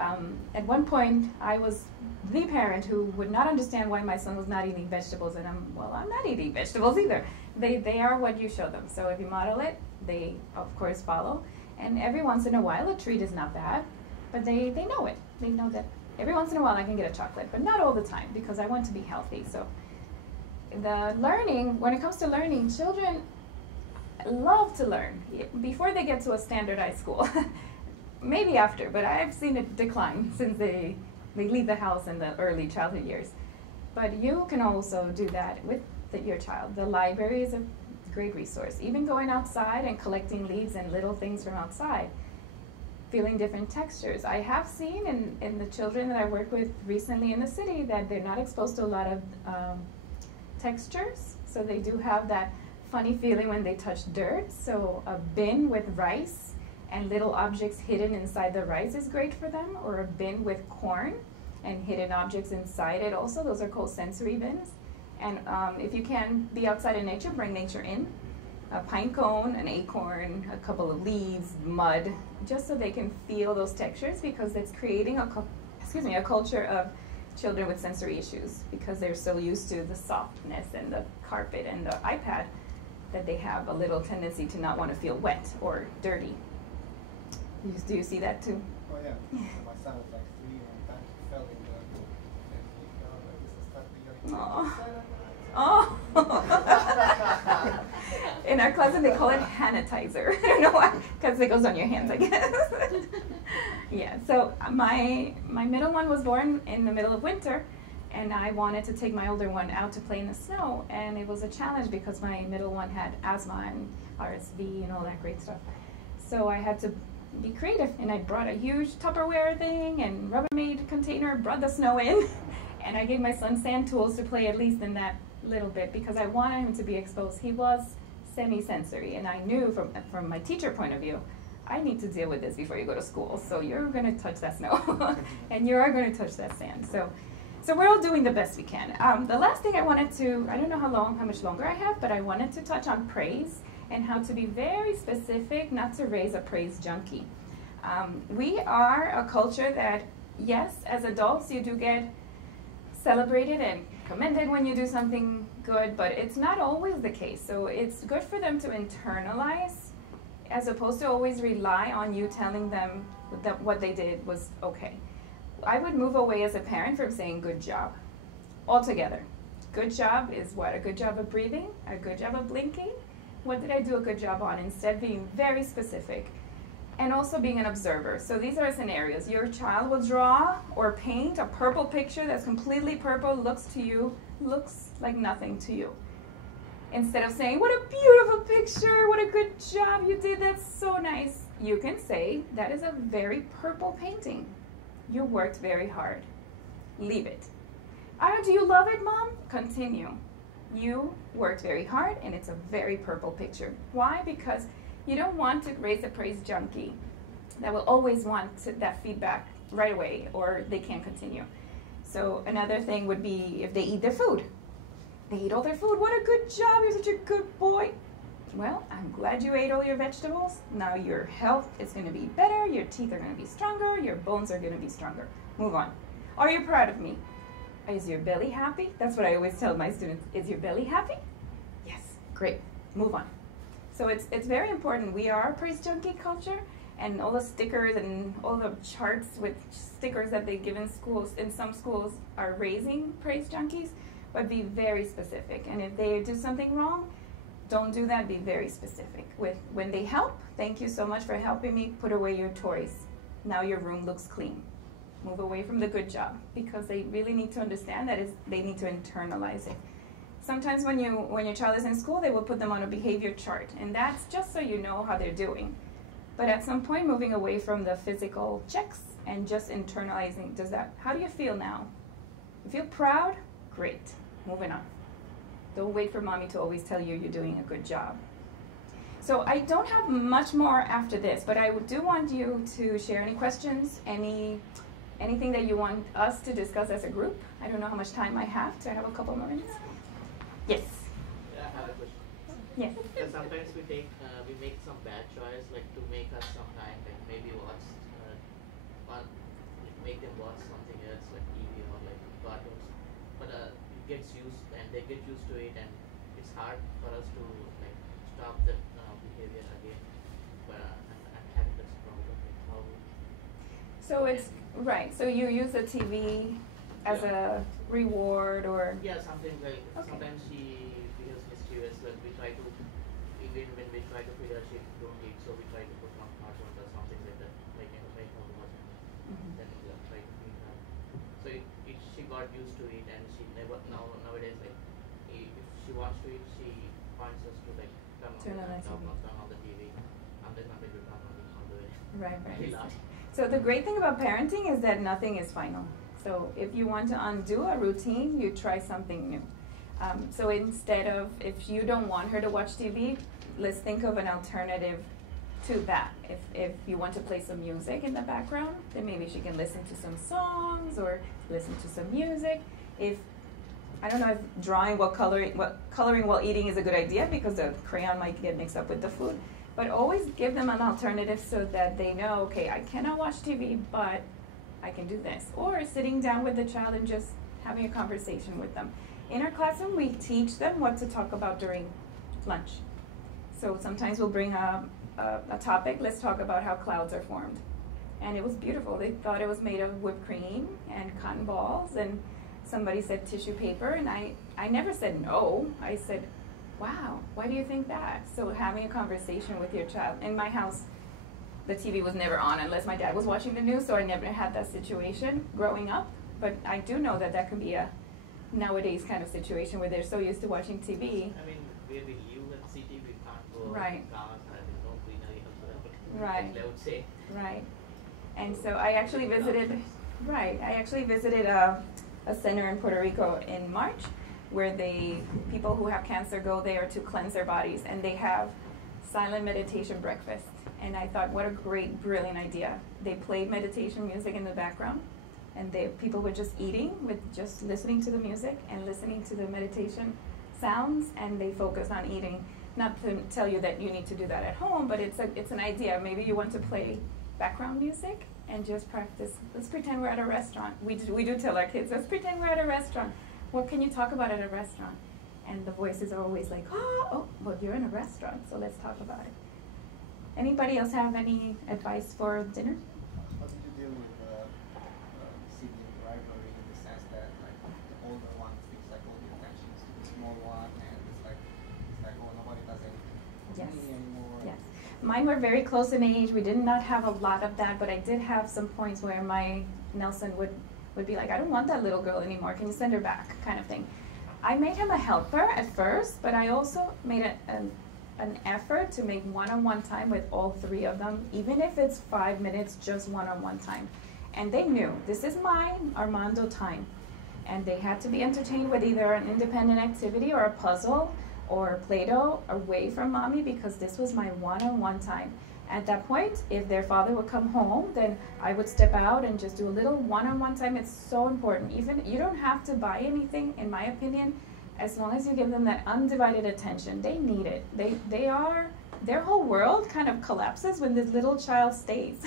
at one point, I was the parent who would not understand why my son was not eating vegetables, and I'm not eating vegetables either. They are what you show them. So if you model it, they of course follow. And every once in a while, a treat is not bad, but they know it. They know that every once in a while I can get a chocolate, but not all the time because I want to be healthy. So the learning, when it comes to learning, children love to learn before they get to a standardized school. Maybe after, but I've seen it decline since they leave the house in the early childhood years. But you can also do that with your child. The library is a great resource. Even going outside and collecting leaves and little things from outside, feeling different textures. I have seen in the children that I work with recently in the city that they're not exposed to a lot of textures, so they do have that funny feeling when they touch dirt. So a bin with rice and little objects hidden inside the rice is great for them, or a bin with corn and hidden objects inside it also. Those are called sensory bins. And if you can be outside in nature, bring nature in. A pine cone, an acorn, a couple of leaves, mud, just so they can feel those textures, because it's creating a culture of children with sensory issues, because they're so used to the softness and the carpet and the iPad that they have a little tendency to not want to feel wet or dirty. Do you see that too? Oh yeah. My son was like 3 and he fell in the pool and he started yelling. classroom they call it sanitizer. I don't know why, because it goes on your hands, I guess. Yeah, so my middle one was born in the middle of winter, and I wanted to take my older one out to play in the snow, and it was a challenge because my middle one had asthma and RSV and all that great stuff. So I had to be creative, and I brought a huge Tupperware thing and Rubbermaid container, brought the snow in, and I gave my son sand tools to play at least in that little bit because I wanted him to be exposed. He was semi-sensory, and I knew from my teacher point of view, I need to deal with this before you go to school. So you're going to touch that snow, and you are going to touch that sand. So we're all doing the best we can. The last thing I wanted to, I don't know how much longer I have, but I wanted to touch on praise and how to be very specific, not to raise a praise junkie. We are a culture that, yes, as adults, you do get celebrated and commended when you do something good, but it's not always the case. So it's good for them to internalize as opposed to always rely on you telling them that what they did was okay. I would move away as a parent from saying good job altogether. Good job is what? A good job of breathing? A good job of blinking? What did I do a good job on? Instead, being very specific. And also being an observer. So these are scenarios. Your child will draw or paint a purple picture that's completely purple, looks like nothing to you. Instead of saying, what a beautiful picture, what a good job you did, that's so nice. You can say, that is a very purple painting. You worked very hard. Leave it. Do you love it, Mom? Continue. You worked very hard, and it's a very purple picture. Why? Because you don't want to raise a praise junkie that will always want that feedback right away, or they can't continue. So another thing would be if they eat their food. They eat all their food. What a good job. You're such a good boy. Well, I'm glad you ate all your vegetables. Now your health is going to be better. Your teeth are going to be stronger. Your bones are going to be stronger. Move on. Are you proud of me? Is your belly happy? That's what I always tell my students. Is your belly happy? Yes. Great. Move on. So it's very important. We are a praise junkie culture, and all the stickers and all the charts with stickers that they give in schools, in some schools, are raising praise junkies, but be very specific. And if they do something wrong, don't do that. Be very specific. When they help, thank you so much for helping me. Put away your toys. Now your room looks clean. Move away from the good job, because they really need to understand that they need to internalize it. Sometimes when your child is in school, they will put them on a behavior chart, and that's just so you know how they're doing. But at some point, moving away from the physical checks and just internalizing, how do you feel now? You feel proud? Great. Moving on. Don't wait for mommy to always tell you you're doing a good job. So I don't have much more after this, but I do want you to share any questions, anything that you want us to discuss as a group. I don't know how much time I have. Do I have a couple more minutes? Yes. Yeah, I have a question. Yes. Because sometimes we make some bad choice, like to make us sometime like maybe make them watch something else like TV or like cartoons, but they get used to it, and it's hard for us to like stop that behavior again. But I'm having this problem. Like how? So it's right. So you use the TV as a reward, or something like okay. Sometimes she behaves mischievous. Like we try to, even when we try to figure out she don't eat, so we try to put on cartoons or something like that, make her watch, then we try to feed her. So she got used to it, and she never nowadays like if she wants to eat, she wants us to like turn on the TV, and then nothing will turn on the way. Right. So the great thing about parenting is that nothing is final. So if you want to undo a routine, you try something new. So instead of, if you don't want her to watch TV, let's think of an alternative to that. If you want to play some music in the background, then maybe she can listen to some songs or listen to some music. I don't know if drawing coloring while eating is a good idea, because the crayon might get mixed up with the food. But always give them an alternative so that they know, okay, I cannot watch TV, but I can do this. Or sitting down with the child and just having a conversation with them. In our classroom, we teach them what to talk about during lunch. So sometimes we'll bring a topic. Let's talk about how clouds are formed. And it was beautiful. They thought it was made of whipped cream and cotton balls, and somebody said tissue paper, and I never said no. I said, wow, why do you think that? So having a conversation with your child. In my house, the TV was never on unless my dad was watching the news, so I never had that situation growing up. But I do know that that can be a nowadays kind of situation where they're so used to watching TV. I mean, where we live in city, we can't go Right. cars and no greenery whatsoever. Right. I would say. Right. And so I actually visited, a center in Puerto Rico in March where people who have cancer go there to cleanse their bodies, and they have silent meditation breakfast. And I thought, what a great, brilliant idea. They played meditation music in the background, and people were just eating with just listening to the music and listening to the meditation sounds, and they focused on eating. Not to tell you that you need to do that at home, but it's an idea. Maybe you want to play background music and just practice. Let's pretend we're at a restaurant. We do tell our kids, let's pretend we're at a restaurant. What can you talk about at a restaurant? And the voices are always like, oh, well, you're in a restaurant, so let's talk about it. Anybody else have any advice for dinner? How did you deal with sibling rivalry in the sense that like the older one takes like all the attention to the small one, and it's like oh, nobody does anything for me anymore. Yes. Mine were very close in age. We did not have a lot of that, but I did have some points where my Nelson would be like, I don't want that little girl anymore. Can you send her back? Kind of thing. I made him a helper at first, but I also made an effort to make one-on-one time with all three of them, even if it's 5 minutes, just one-on-one time. And they knew, this is my Armando time. And they had to be entertained with either an independent activity or a puzzle or Play-Doh away from mommy, because this was my one-on-one time. At that point, if their father would come home, then I would step out and just do a little one-on-one time. It's so important. Even you don't have to buy anything, in my opinion, as long as you give them that undivided attention. They need it. Their whole world kind of collapses when this little child stays.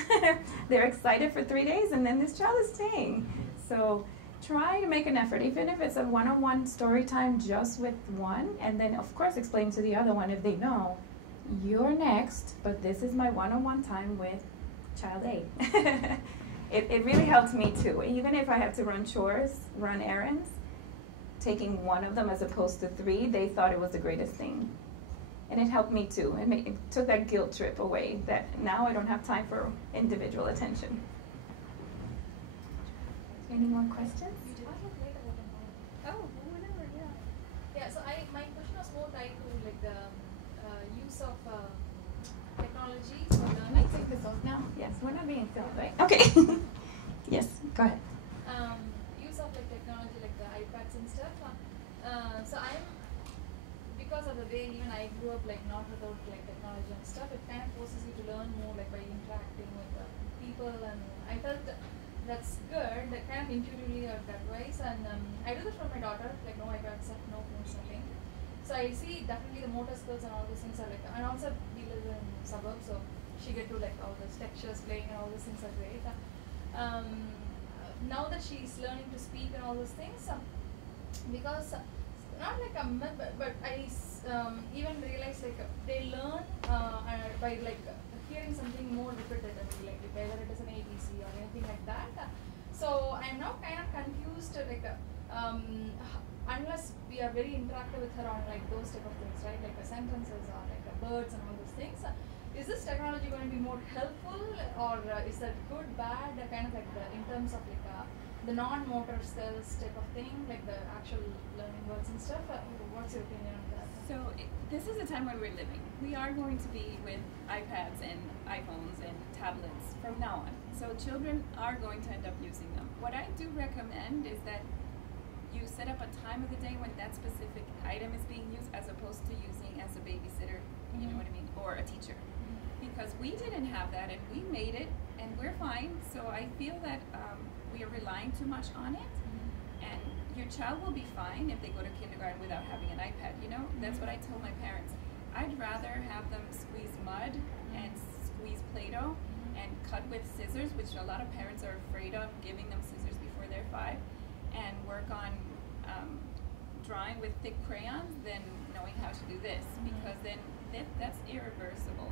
They're excited for 3 days, and then this child is staying. So try to make an effort, even if it's a one-on-one story time just with one, and then of course explain to the other one if they know, you're next, but this is my one-on-one time with child A. It really helps me too. Even if I had to run chores, run errands, taking one of them as opposed to three, they thought it was the greatest thing. And it helped me too. It took that guilt trip away, that now I don't have time for individual attention. Any more questions? Oh, whatever, yeah. Yeah, so my question was more tied to like the use of technology for Can I learning. take this off now? Yes, we're not being filmed, right? Okay. Yes, go ahead. Use of like technology, like the iPads and stuff. So because of the way even I grew up, like not without like technology and stuff, it kind of forces you to learn more like by interacting with people, and I felt that's good, that kind of intuitively or that wise, and I do this for my daughter, like no iPads, no phones, nothing. So I see definitely the motor skills and all those things are like, and also we live in suburbs, so she get to like all those textures playing and all those things are great. Now that she's learning to speak and all those things, because not like a myth, but I even realize like they learn by like hearing something more repetitively, like whether it is an ABC or anything like that. So I'm now kind of confused, like unless we are very interactive with her on like those type of things, right? Like sentences or like birds and all those things. Is this technology going to be more helpful, or is that good, bad, kind of like in terms of like the non-motor skills type of thing, like the actual learning words and stuff? What's your opinion on that? So this is the time when we're living. We are going to be with iPads and iPhones and tablets from now on. So children are going to end up using them. What I do recommend is that you set up a time of the day when that specific item is being used, as opposed to using as a babysitter, you know what I mean, or a teacher. Because we didn't have that, and we made it, and we're fine. So I feel that we are relying too much on it, and your child will be fine if they go to kindergarten without having an iPad. You know, that's what I tell my parents. I'd rather have them squeeze mud and squeeze Play-Doh and cut with scissors, which a lot of parents are afraid of, giving them scissors before they're 5, and work on drawing with thick crayons than knowing how to do this, because then that's irreversible.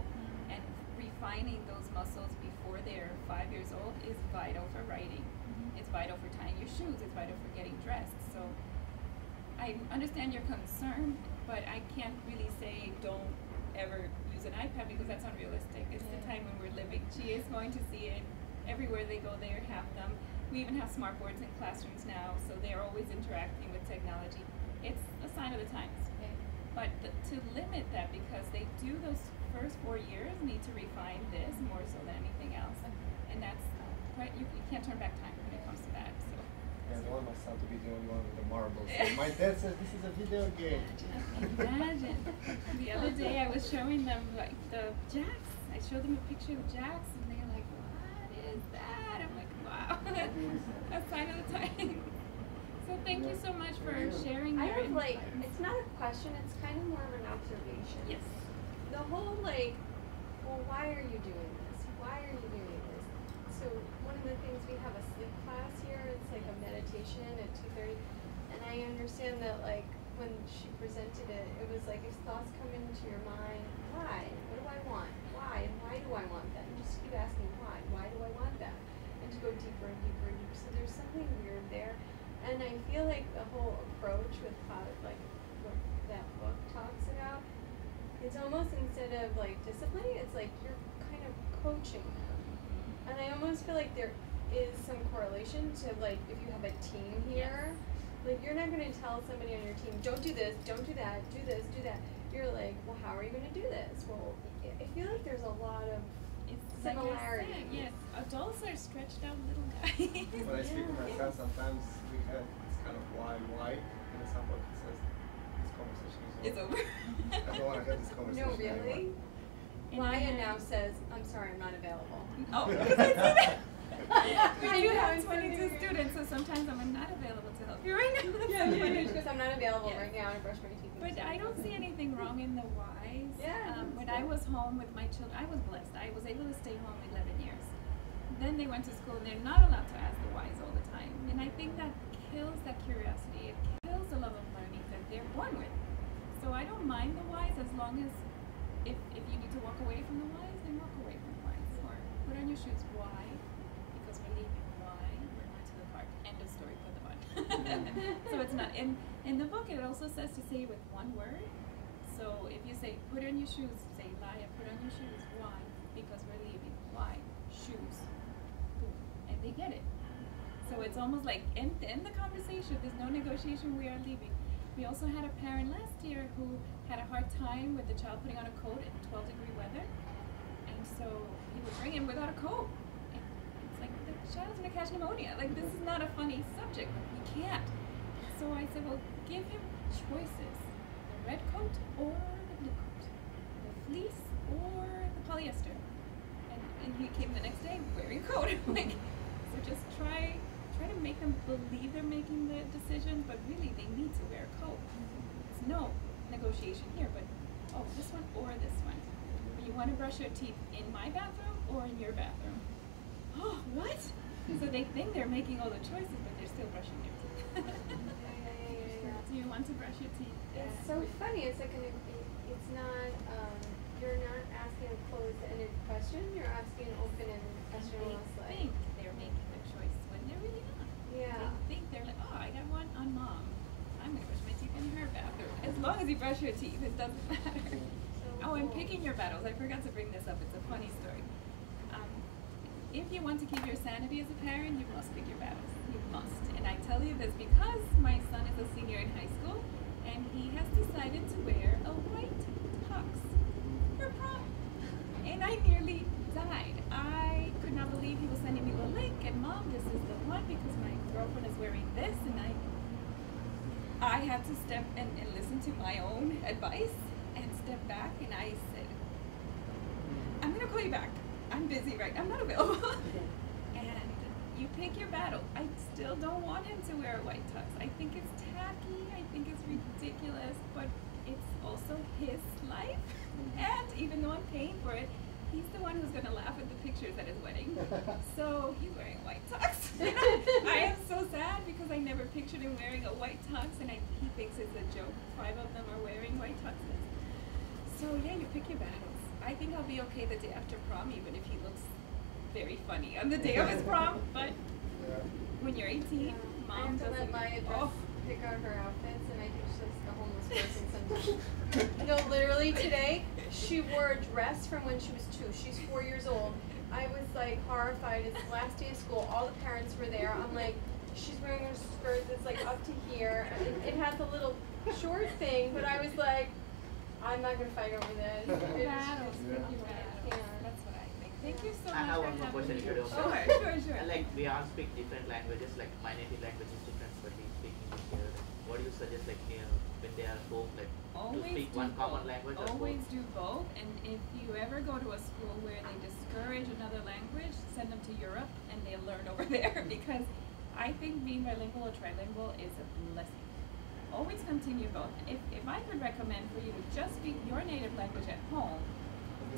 And refining those muscles before they're 5 years old is vital for writing. It's vital for tying your shoes. It's vital for getting dressed. So I I understand your concern, but I can't really say don't ever use an iPad because that's unrealistic. It's the time when we're living. She is going to see it everywhere they go. They have them. We even have smart boards in classrooms now, so they're always interacting with technology. It's a sign of the times. But to limit that, because they do those first 4 years need to refine this more so than anything else, and that's right. You can't turn back time when it comes to that. So. Yeah, I don't want my son to be the only one with the marbles. So my dad says this is a video game. Imagine. The other day I was showing them like the jacks. I showed them a picture of jacks, and they're like, "What is that?" I'm like, "Wow, a sign of the time." So thank you so much for sharing I your have like, insights. it's not a question, it's kind of more of an observation. Yes. The whole like, well, why are you doing this? Why are you doing this? So one of the things, we have a sleep class here, it's like a meditation at 2:30, and I understand that like when she presented it, it was like if thoughts come into your mind, why? What do I want? Why? And why do I want that? And just keep asking why. Why do I want that? And to go deeper and deeper and deeper. So there's something weird there. And I feel like the whole approach with how, like, what that book talks about, it's almost instead of like disciplining, it's like you're kind of coaching them. And I almost feel like there is some correlation to like if you have a team here, like you're not going to tell somebody on your team, don't do this, don't do that, do this, do that. You're like, well, how are you going to do this? Well, I feel like there's a lot of similarity. Like I said, yes, adults are stretched out little guys. When I speak to my son, sometimes we have this kind of why, and at some point he says, this conversation is over. It's over. I don't want to have this conversation No, really? anymore. Maya now says, I'm sorry, I'm not available. Oh, we do have 22 students, so sometimes I'm not available to help you right now. Yeah, So yeah, funny. because I'm not available Yes. right now to brush my teeth. But I don't see anything wrong in the whys. Yeah, When I was home with my children, I was blessed. I was able to stay home 11 years. Then they went to school and they're not allowed to ask the whys all the time. And I think that kills that curiosity. It kills the love of learning that they're born with. So I don't mind the whys as long as if you need to walk away from the whys, then walk away from the whys. Or put on your shoes. Why? Because we're leaving. Why? We're going to the park. End of story. Put them on. So it's not in the book. It also says to say it with one word. So if you say put on your shoes, say Laya, put on your shoes. Why? Because we're leaving. Why? Shoes. Boom. And they get it. So it's almost like in the conversation. There's no negotiation. We are leaving. We also had a parent last year who had a hard time with the child putting on a coat in 12-degree weather, and so he would bring him without a coat. And it's like the child's gonna catch pneumonia. Like this is not a funny subject. We can't. So I said, well, give him choices: the red coat or the blue coat, the fleece or the polyester. And he came the next day wearing a coat. Like, so just try to make them believe they're making the decision, but really they need to wear a coat. There's no negotiation here, but oh, this one or this one. You want to brush your teeth in my bathroom or in your bathroom? Oh, what? So they think they're making all the choices, but they're still brushing their teeth. Do you want to brush your teeth? It's so funny. It's like it's not. You're not asking a closed-ended question. You're asking an open-ended question. They Almost like. think they're making a choice when they're really not. Yeah. They think they're like, oh, I got one on mom. I'm gonna brush my teeth in her bathroom. As long as you brush your teeth, it doesn't matter. Oh, and picking your battles. I forgot to bring this up. It's a funny story. If you want to keep your sanity as a parent, you must pick your battles. You must. And I tell you this because my son is a senior in high school, and he has decided to wear a white tux for prom. And I nearly died. I could not believe he was sending me the link, and Mom, this is the one because my girlfriend is wearing this, and I had to step and listen to my own advice and step back, and I said, I'm gonna call you back. I'm busy I'm not available. And you pick your battle. I still don't want him to wear a white tux. I think it's tacky, I think it's ridiculous, but it's also his life. And even though I'm paying for it, he's the one who's gonna laugh at the pictures at his wedding. So he's wearing a white tux. I am so sad because I never pictured him wearing a white tux, and he thinks it's a joke. 5 of them are wearing white tuxes. So yeah, you pick your battles. I think I'll be okay the day after prom, even if he looks very funny on the day of his prom. But when you're 18, I Mom have to let doesn't. Maya pick out her outfits, and I think person sometimes. No, literally today, she wore a dress from when she was 2. She's 4 years old. I was like horrified. It's the last day of school. All the parents were there. I'm like, she's wearing her skirt that's like up to here. It has a little short thing, but I was like, I'm not gonna fight over this. That's what I think. Thank you so much. I have for one more having question. me. If you don't Sure, mind. sure. Like we all speak different languages. Like my native language is different, but we speak English here. What do you suggest? Like when they are home, like to speak one common language? Always do both. And if you ever go to a school where they discourage another language, send them to Europe and they'll learn over there because I think being bilingual or trilingual is a blessing. Always continue both. If I could recommend for you to just speak your native language at home,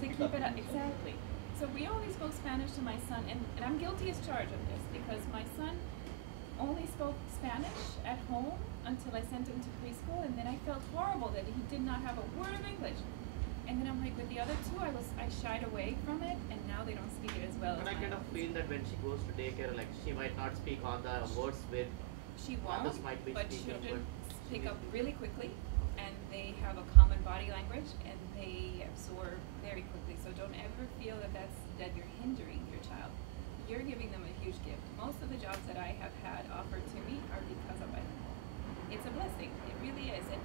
to keep it up, exactly. So we only spoke Spanish to my son, and I'm guilty as charged of this because my son only spoke Spanish at home until I sent him to preschool, and then I felt horrible that he did not have a word of English. And then I'm like, with the other two, I shied away from it, and now they don't speak it as well. But I kind of feel that when she goes to daycare, like she might not speak all the words with she won't, others might be but speaking, children but pick up really quickly, and they have a common body language, and they absorb very quickly. So don't ever feel that you're hindering your child. You're giving them a huge gift. Most of the jobs that I have had offered to me are because of bilingual. It's a blessing. It really is. And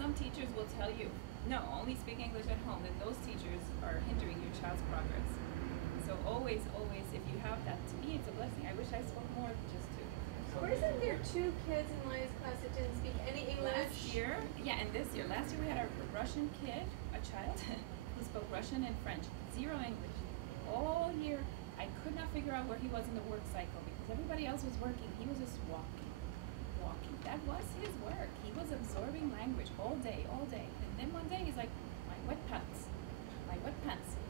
some teachers will tell you, no, only speak English at home. Then those teachers are hindering your child's progress. So always, if you have that, to me, it's a blessing. I wish I spoke more than just 2. Wasn't there 2 kids in Lia's class that didn't speak any English? Last year, yeah, and this year. Last year we had a Russian kid, a child, who spoke Russian and French. 0 English. All year, I could not figure out where he was in the work cycle because everybody else was working. He was just walking. That was his work. He was absorbing language all day. And then one day he's like, my wet pants.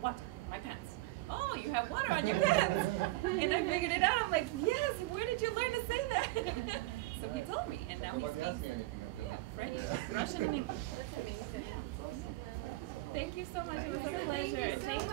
Water, my pants. Oh, you have water on your pants. And I figured it out. I'm like, yes, where did you learn to say that? So he told me, and now he Nobody asked me speaks anything. French, Russian, and English. That's amazing. Thank you so much. It was a pleasure. Thank you.